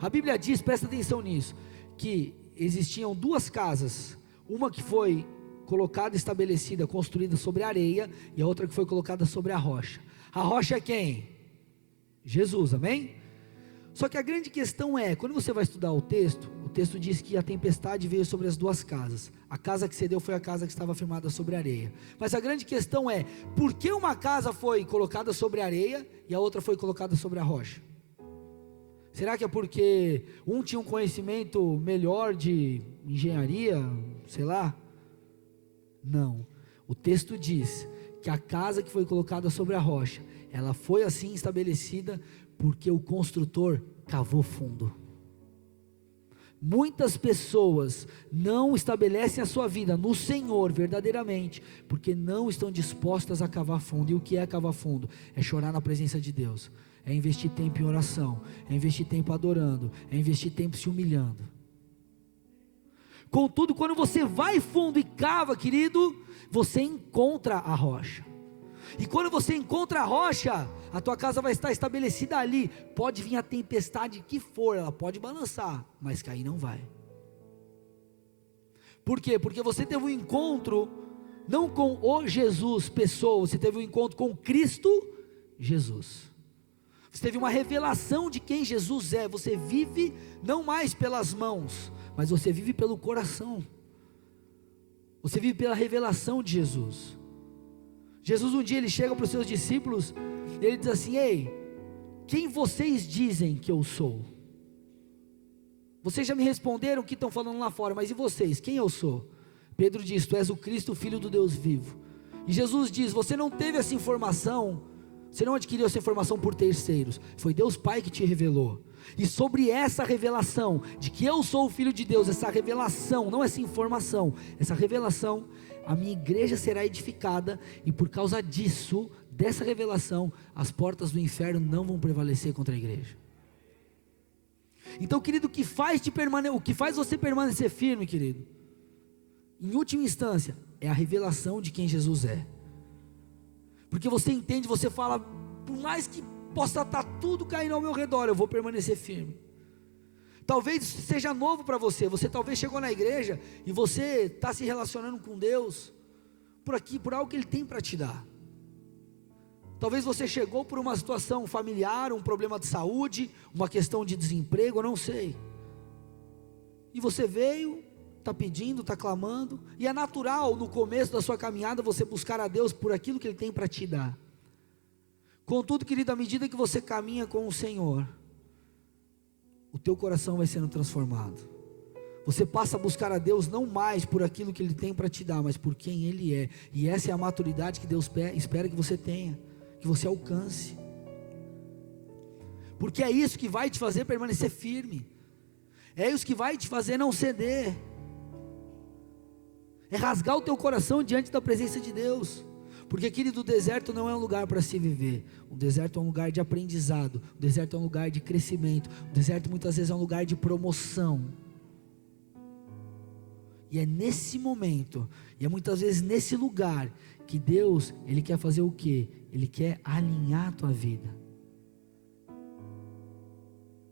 A Bíblia diz, presta atenção nisso, que existiam duas casas, uma que foi colocada, estabelecida, construída sobre a areia, e a outra que foi colocada sobre a rocha. A rocha é quem? Jesus, amém? Só que a grande questão é, quando você vai estudar o texto diz que a tempestade veio sobre as duas casas. A casa que cedeu foi a casa que estava firmada sobre a areia. Mas a grande questão é, por que uma casa foi colocada sobre a areia e a outra foi colocada sobre a rocha? Será que é porque um tinha um conhecimento melhor de engenharia, sei lá? Não. O texto diz que a casa que foi colocada sobre a rocha, ela foi assim estabelecida porque o construtor cavou fundo. Muitas pessoas não estabelecem a sua vida no Senhor verdadeiramente, porque não estão dispostas a cavar fundo. E o que é cavar fundo? É chorar na presença de Deus, é investir tempo em oração, é investir tempo adorando, é investir tempo se humilhando. Contudo, quando você vai fundo e cava, querido, você encontra a rocha. E quando você encontra a rocha, a tua casa vai estar estabelecida ali. Pode vir a tempestade que for, ela pode balançar, mas cair não vai. Por quê? Porque você teve um encontro, não com o Jesus, pessoa, você teve um encontro com Cristo Jesus. Você teve uma revelação de quem Jesus é. Você vive não mais pelas mãos, mas você vive pelo coração. Você vive pela revelação de Jesus. Jesus um dia ele chega para os seus discípulos e ele diz assim: ei, quem vocês dizem que eu sou? Vocês já me responderam o que estão falando lá fora, mas e vocês, quem eu sou? Pedro diz: tu és o Cristo, filho do Deus vivo. E Jesus diz: você não teve essa informação, você não adquiriu essa informação por terceiros, foi Deus Pai que te revelou. E sobre essa revelação, de que eu sou o Filho de Deus, essa revelação, não essa informação, essa revelação, a minha igreja será edificada, e por causa disso, dessa revelação, as portas do inferno não vão prevalecer contra a igreja. Então, querido, o que faz você permanecer firme, querido, em última instância, é a revelação de quem Jesus é. Porque você entende, você fala, por mais que possa estar tudo caindo ao meu redor, eu vou permanecer firme. Talvez seja novo para você, você talvez chegou na igreja e você está se relacionando com Deus por algo que Ele tem para te dar. Talvez você chegou por uma situação familiar, um problema de saúde, uma questão de desemprego, eu não sei. E você veio, está pedindo, está clamando, e é natural no começo da sua caminhada você buscar a Deus por aquilo que Ele tem para te dar. Contudo, querido, à medida que você caminha com o Senhor, o teu coração vai sendo transformado. Você passa a buscar a Deus não mais por aquilo que Ele tem para te dar, mas por quem Ele é. E essa é a maturidade que Deus espera que você tenha, que você alcance. Porque é isso que vai te fazer permanecer firme. É isso que vai te fazer não ceder. é rasgar o teu coração diante da presença de Deus. Porque, querido, o deserto não é um lugar para se viver. O deserto é um lugar de aprendizado. O deserto é um lugar de crescimento. O deserto muitas vezes é um lugar de promoção. E é nesse momento, e é muitas vezes nesse lugar, que Deus, Ele quer fazer o quê? Ele quer alinhar a tua vida.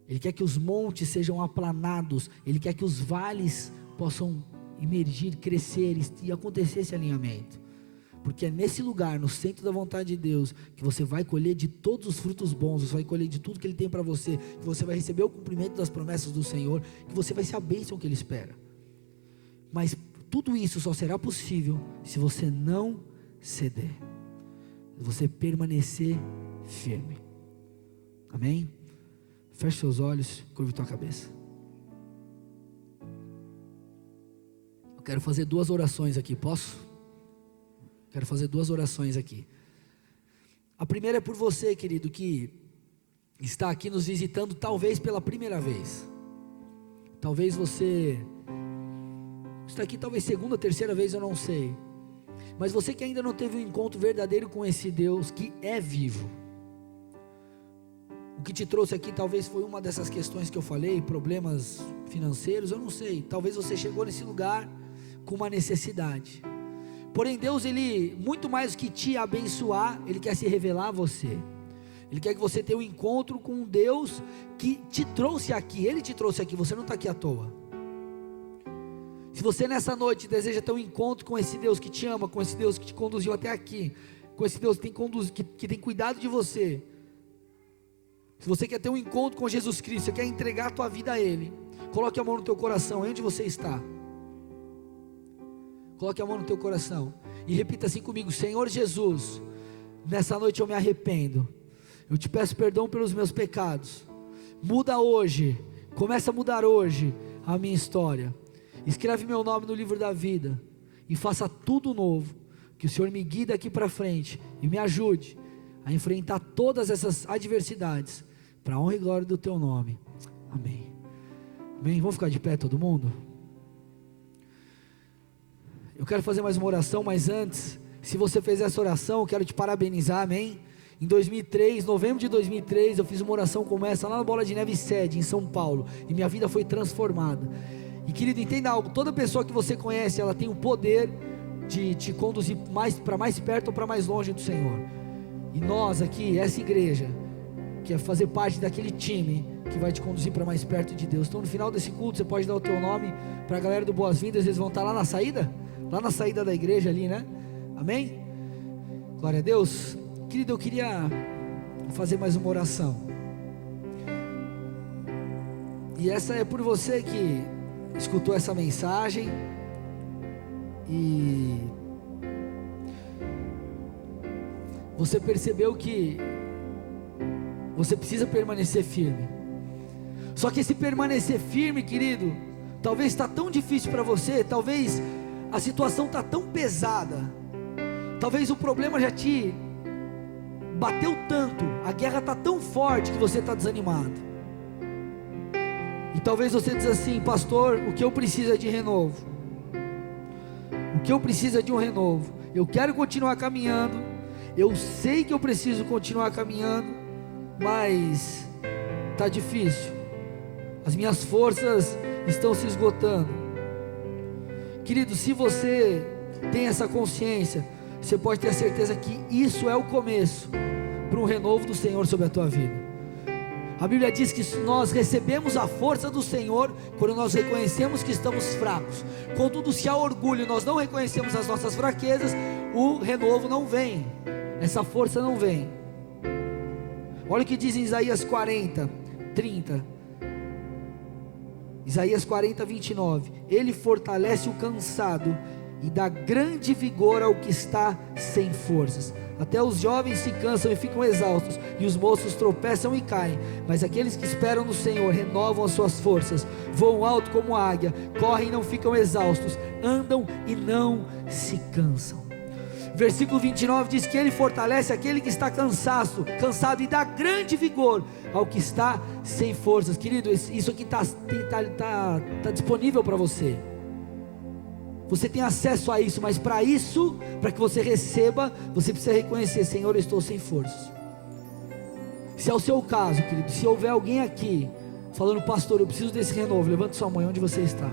Ele quer que os montes sejam aplanados. Ele quer que os vales possam emergir, crescer e acontecer esse alinhamento. Porque é nesse lugar, no centro da vontade de Deus, que você vai colher de todos os frutos bons, você vai colher de tudo que Ele tem para você, que você vai receber o cumprimento das promessas do Senhor, que você vai ser a bênção que Ele espera. Mas tudo isso só será possível se você não ceder, se você permanecer firme. Amém? Feche seus olhos, curve tua cabeça. Eu quero fazer 2 orações aqui, posso? Quero fazer 2 orações aqui. A primeira é por você, querido, que está aqui nos visitando, talvez pela primeira vez. Talvez você está aqui, talvez segunda, terceira vez, eu não sei. Mas você que ainda não teve um encontro verdadeiro com esse Deus que é vivo. O que te trouxe aqui talvez foi uma dessas questões que eu falei, problemas financeiros, eu não sei. Talvez você chegou nesse lugar com uma necessidade. Porém Deus, Ele, muito mais do que te abençoar, Ele quer se revelar a você. Ele quer que você tenha um encontro com um Deus que te trouxe aqui. Ele te trouxe aqui, você não está aqui à toa. Se você nessa noite deseja ter um encontro com esse Deus que te ama, com esse Deus que te conduziu até aqui, com esse Deus que tem cuidado de você, se você quer ter um encontro com Jesus Cristo, você quer entregar a tua vida a Ele, coloque a mão no teu coração, onde você está. Coloque a mão no teu coração e repita assim comigo: Senhor Jesus, nessa noite eu me arrependo, eu te peço perdão pelos meus pecados, muda hoje, começa a mudar hoje a minha história, escreve meu nome no livro da vida, e faça tudo novo, que o Senhor me guie daqui para frente, e me ajude a enfrentar todas essas adversidades, para a honra e glória do teu nome, amém. Amém, vamos ficar de pé todo mundo? Eu quero fazer mais uma oração, mas antes, se você fez essa oração, eu quero te parabenizar, amém? Em 2003, novembro de 2003, eu fiz uma oração como essa, lá na Bola de Neve Sede, em São Paulo, e minha vida foi transformada. E querido, entenda algo, toda pessoa que você conhece, ela tem o poder de te conduzir para mais perto ou para mais longe do Senhor. E nós aqui, essa igreja, quer fazer parte daquele time que vai te conduzir para mais perto de Deus. Então no final desse culto, você pode dar o teu nome para a galera do Boas-Vindas, eles vão estar lá na saída? Lá na saída da igreja ali, né? Amém? Glória a Deus. Querido, eu queria fazer mais uma oração. E essa é por você que escutou essa mensagem e você percebeu que você precisa permanecer firme. Só que esse permanecer firme, querido, talvez está tão difícil para você, talvez a situação está tão pesada, talvez o problema já te bateu tanto, a guerra está tão forte que você está desanimado. E talvez você diz assim: pastor, o que eu preciso é de renovo. O que eu preciso é de um renovo. Eu quero continuar caminhando, eu sei que eu preciso continuar caminhando, mas está difícil, as minhas forças estão se esgotando. Querido, se você tem essa consciência, você pode ter a certeza que isso é o começo para um renovo do Senhor sobre a tua vida. A Bíblia diz que nós recebemos a força do Senhor quando nós reconhecemos que estamos fracos. Contudo, se há orgulho e nós não reconhecemos as nossas fraquezas, o renovo não vem, essa força não vem. Olha o que diz em Isaías 40, 30. Isaías 40, 29. Ele fortalece o cansado e dá grande vigor ao que está sem forças. Até os jovens se cansam e ficam exaustos, e os moços tropeçam e caem, mas aqueles que esperam no Senhor renovam as suas forças, voam alto como a águia, correm e não ficam exaustos, andam e não se cansam. Versículo 29 diz que Ele fortalece aquele que está cansado e dá grande vigor ao que está sem forças. Querido, isso aqui está disponível para você. Você tem acesso a isso, mas para isso, para que você receba, você precisa reconhecer: Senhor, eu estou sem forças. Se é o seu caso, querido, se houver alguém aqui falando: pastor, eu preciso desse renovo, levante sua mão onde você está.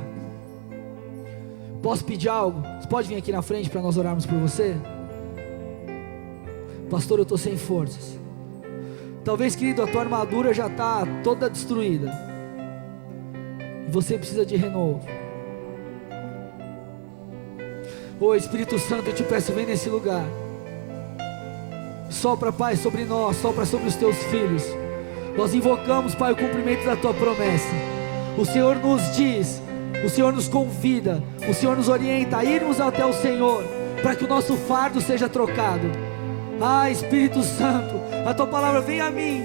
Posso pedir algo? Você pode vir aqui na frente para nós orarmos por você? Pastor, eu estou sem forças. Talvez, querido, a tua armadura já está toda destruída e você precisa de renovo. Ô Espírito Santo, eu te peço, vem nesse lugar. Sopra, Pai, sobre nós, sopra sobre os teus filhos. Nós invocamos, Pai, o cumprimento da tua promessa. O Senhor nos diz, o Senhor nos convida, o Senhor nos orienta a irmos até o Senhor, para que o nosso fardo seja trocado. Ah, Espírito Santo, a tua palavra vem a mim,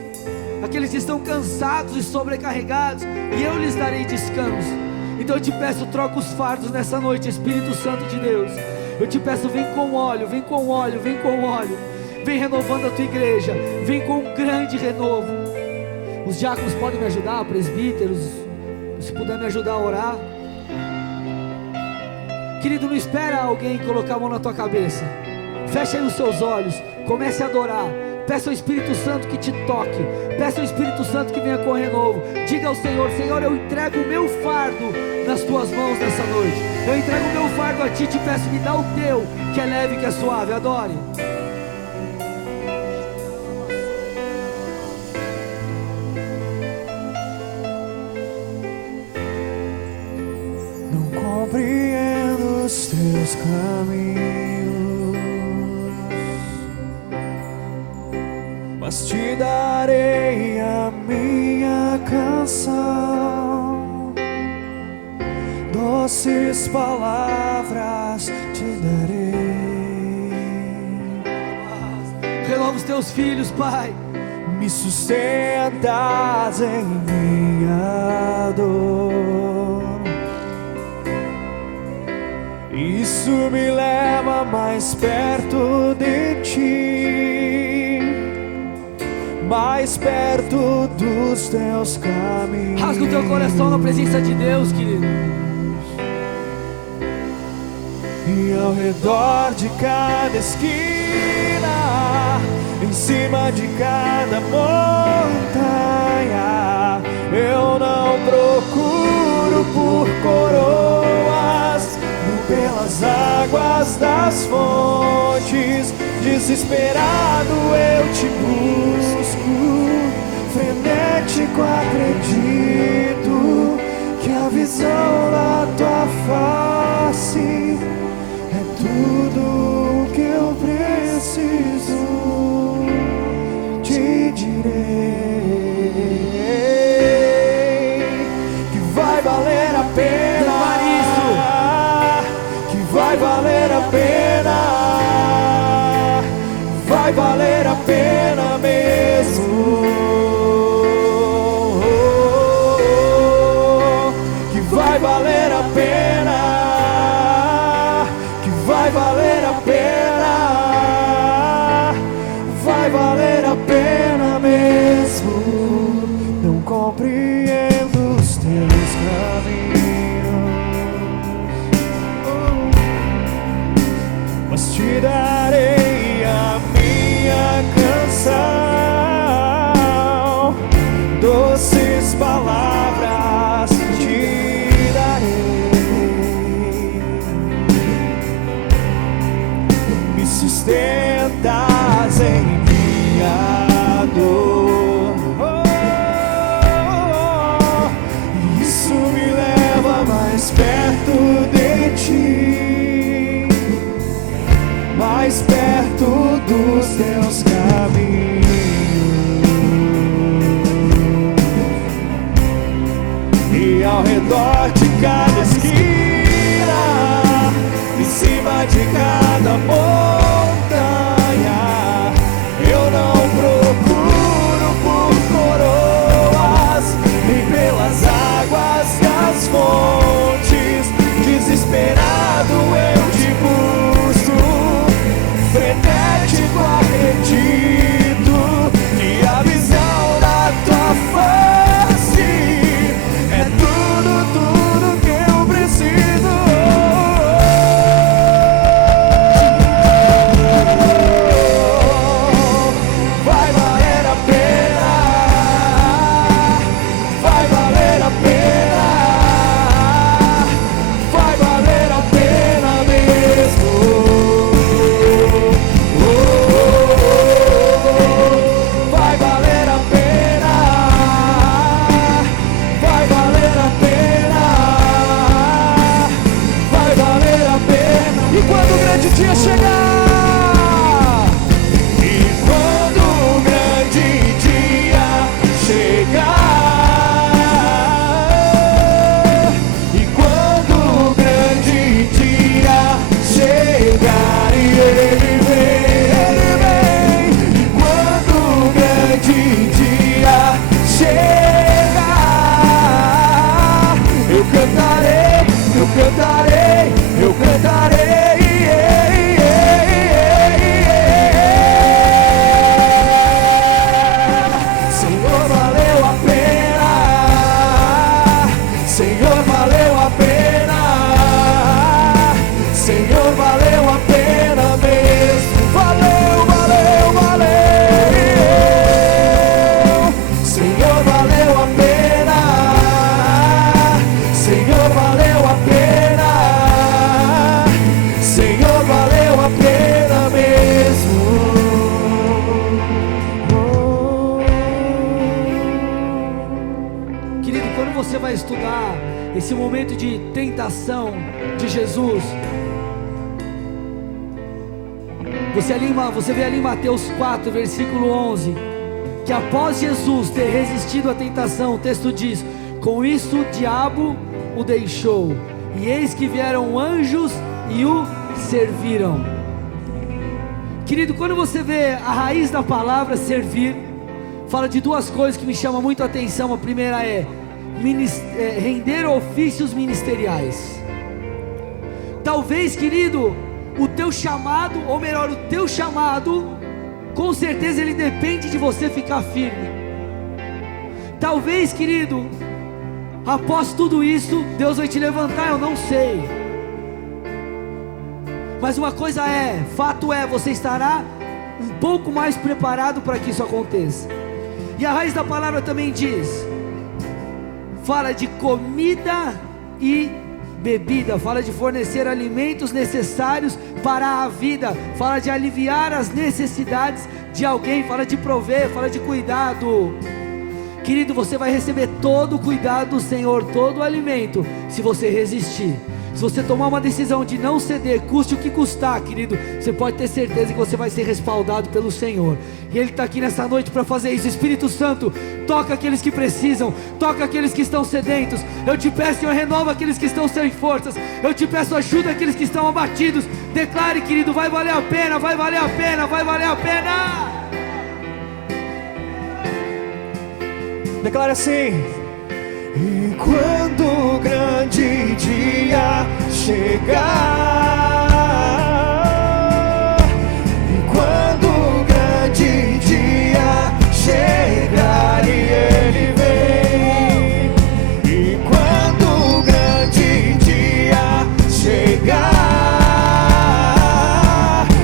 aqueles que estão cansados e sobrecarregados, e eu lhes darei descanso. Então eu te peço, troca os fardos nessa noite, Espírito Santo de Deus. Eu te peço, vem com óleo, vem com óleo, vem com óleo. Vem renovando a tua igreja, vem com um grande renovo. Os diáconos podem me ajudar, presbíteros, se puder me ajudar a orar. Querido, não espera alguém colocar a mão na tua cabeça. Fecha aí os seus olhos, comece a adorar. Peça ao Espírito Santo que te toque. Peça ao Espírito Santo que venha com renovo. Diga ao Senhor: Senhor, eu entrego o meu fardo nas tuas mãos nessa noite. Eu entrego o meu fardo a ti, te peço, me dá o teu, que é leve, que é suave. Adore. Não compreendo os teus caminhos, mas te darei a minha canção. Doces palavras te darei. Renova os teus filhos, Pai. Me sustentas em minha dor. Isso me leva mais perto de ti, mais perto dos teus caminhos. Rasga o teu coração na presença de Deus, querido. E ao redor de cada esquina, em cima de cada montanha, eu não procuro por coroas, nem pelas águas das fontes. Desesperado eu te busco, frenético acredito que a visão da tua face é tudo que eu preciso. Te direi que vai valer a pena, que vai valer a pena, vai valer a pena mesmo, que vai valer a pena, que vai valer a pena, vai valer a pena mesmo. Não compreendo os teus caminhos, mas te darei a minha canção. Doces palavras te darei. Me sustentas em minha dor. Isso me leva mais perto de ti, mais perto dos teus caminhos. E ao redor de cada esquina, em cima de cada montanha, eu não procuro por coroas, nem pelas águas das fontes. Desesperado eu te busco, frenético acredito que a visão da tua face é tudo que eu cantarei, eu cantarei. Senhor, valeu a pena. Senhor, valeu a pena. Senhor, valeu a pena mesmo. Valeu, valeu, valeu. Senhor, valeu a pena. Senhor, valeu a pena. Senhor, valeu a pena mesmo. Querido, quando você vai estudar esse momento de tentação de Jesus, você vê ali em Mateus 4, versículo 11, que após Jesus ter resistido à tentação, o texto diz: com isso o diabo o deixou, e eis que vieram anjos e o serviram. Querido, quando você vê a raiz da palavra servir, fala de duas coisas que me chamam muito a atenção. A primeira é render ofícios ministeriais. Talvez, querido, o teu chamado, ou melhor, o teu chamado, com certeza ele depende de você ficar firme. Talvez, querido, após tudo isso, Deus vai te levantar, eu não sei. Mas uma coisa é, fato é, você estará um pouco mais preparado para que isso aconteça. E a raiz da palavra também fala de comida e bebida, fala de fornecer alimentos necessários para a vida, fala de aliviar as necessidades de alguém, fala de prover, fala de cuidado. Querido, você vai receber todo o cuidado do Senhor, todo o alimento, se você resistir. Se você tomar uma decisão de não ceder, custe o que custar, querido, você pode ter certeza que você vai ser respaldado pelo Senhor. E Ele está aqui nessa noite para fazer isso. Espírito Santo, toca aqueles que precisam, toca aqueles que estão sedentos. Eu te peço, Senhor, renova aqueles que estão sem forças. Eu te peço, ajuda aqueles que estão abatidos. Declare, querido, vai valer a pena, vai valer a pena, vai valer a pena. Declara assim: e quando o grande dia chegar, e quando o grande dia chegar e Ele vem, e quando o grande dia chegar,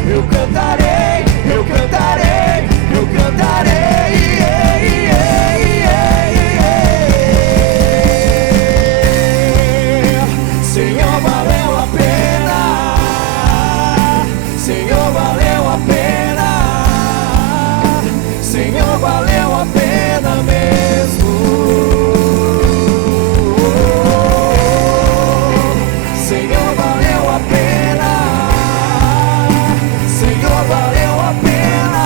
eu cantarei, eu cantarei, eu cantarei. Valeu a pena mesmo. Senhor, valeu a pena. Senhor, valeu a pena.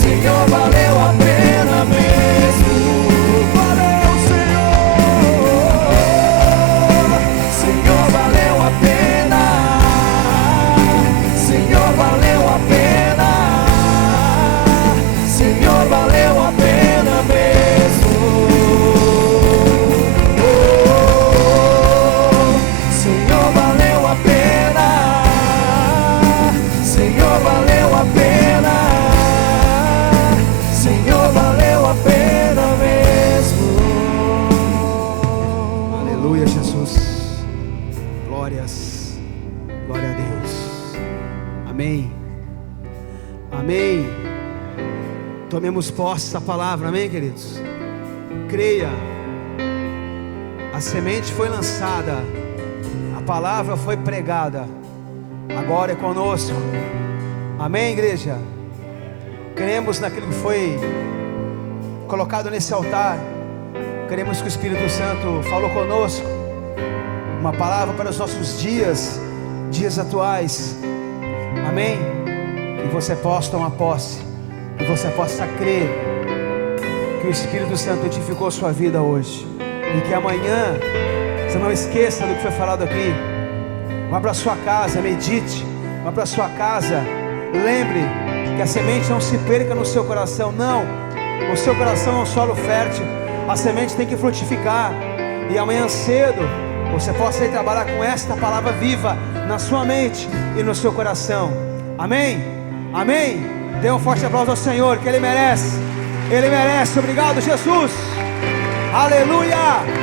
Senhor, valeu a pena mesmo. Valeu, Senhor. Senhor, valeu a pena. Senhor, valeu a pena. Senhor, valeu a pena mesmo. Senhor, valeu a pena. Senhor, valeu a pena. Senhor, valeu a pena mesmo. Aleluia, Jesus. Glórias. Glória a Deus. Amém. Amém. Tomemos posse da palavra, amém, queridos? Creia, a semente foi lançada, a palavra foi pregada, agora é conosco, amém, igreja? Cremos naquilo que foi colocado nesse altar, cremos que o Espírito Santo falou conosco, uma palavra para os nossos dias atuais, amém? Que você possa tomar posse, que você possa crer que o Espírito Santo edificou sua vida hoje, e que amanhã você não esqueça do que foi falado aqui. Vá para a sua casa, medite, vá para a sua casa, lembre que a semente não se perca no seu coração, não, o seu coração é um solo fértil, a semente tem que frutificar, e amanhã cedo você possa ir trabalhar com esta palavra viva na sua mente e no seu coração. Amém? Amém? Dê um forte aplauso ao Senhor, que Ele merece. Ele merece. Obrigado, Jesus. Aleluia.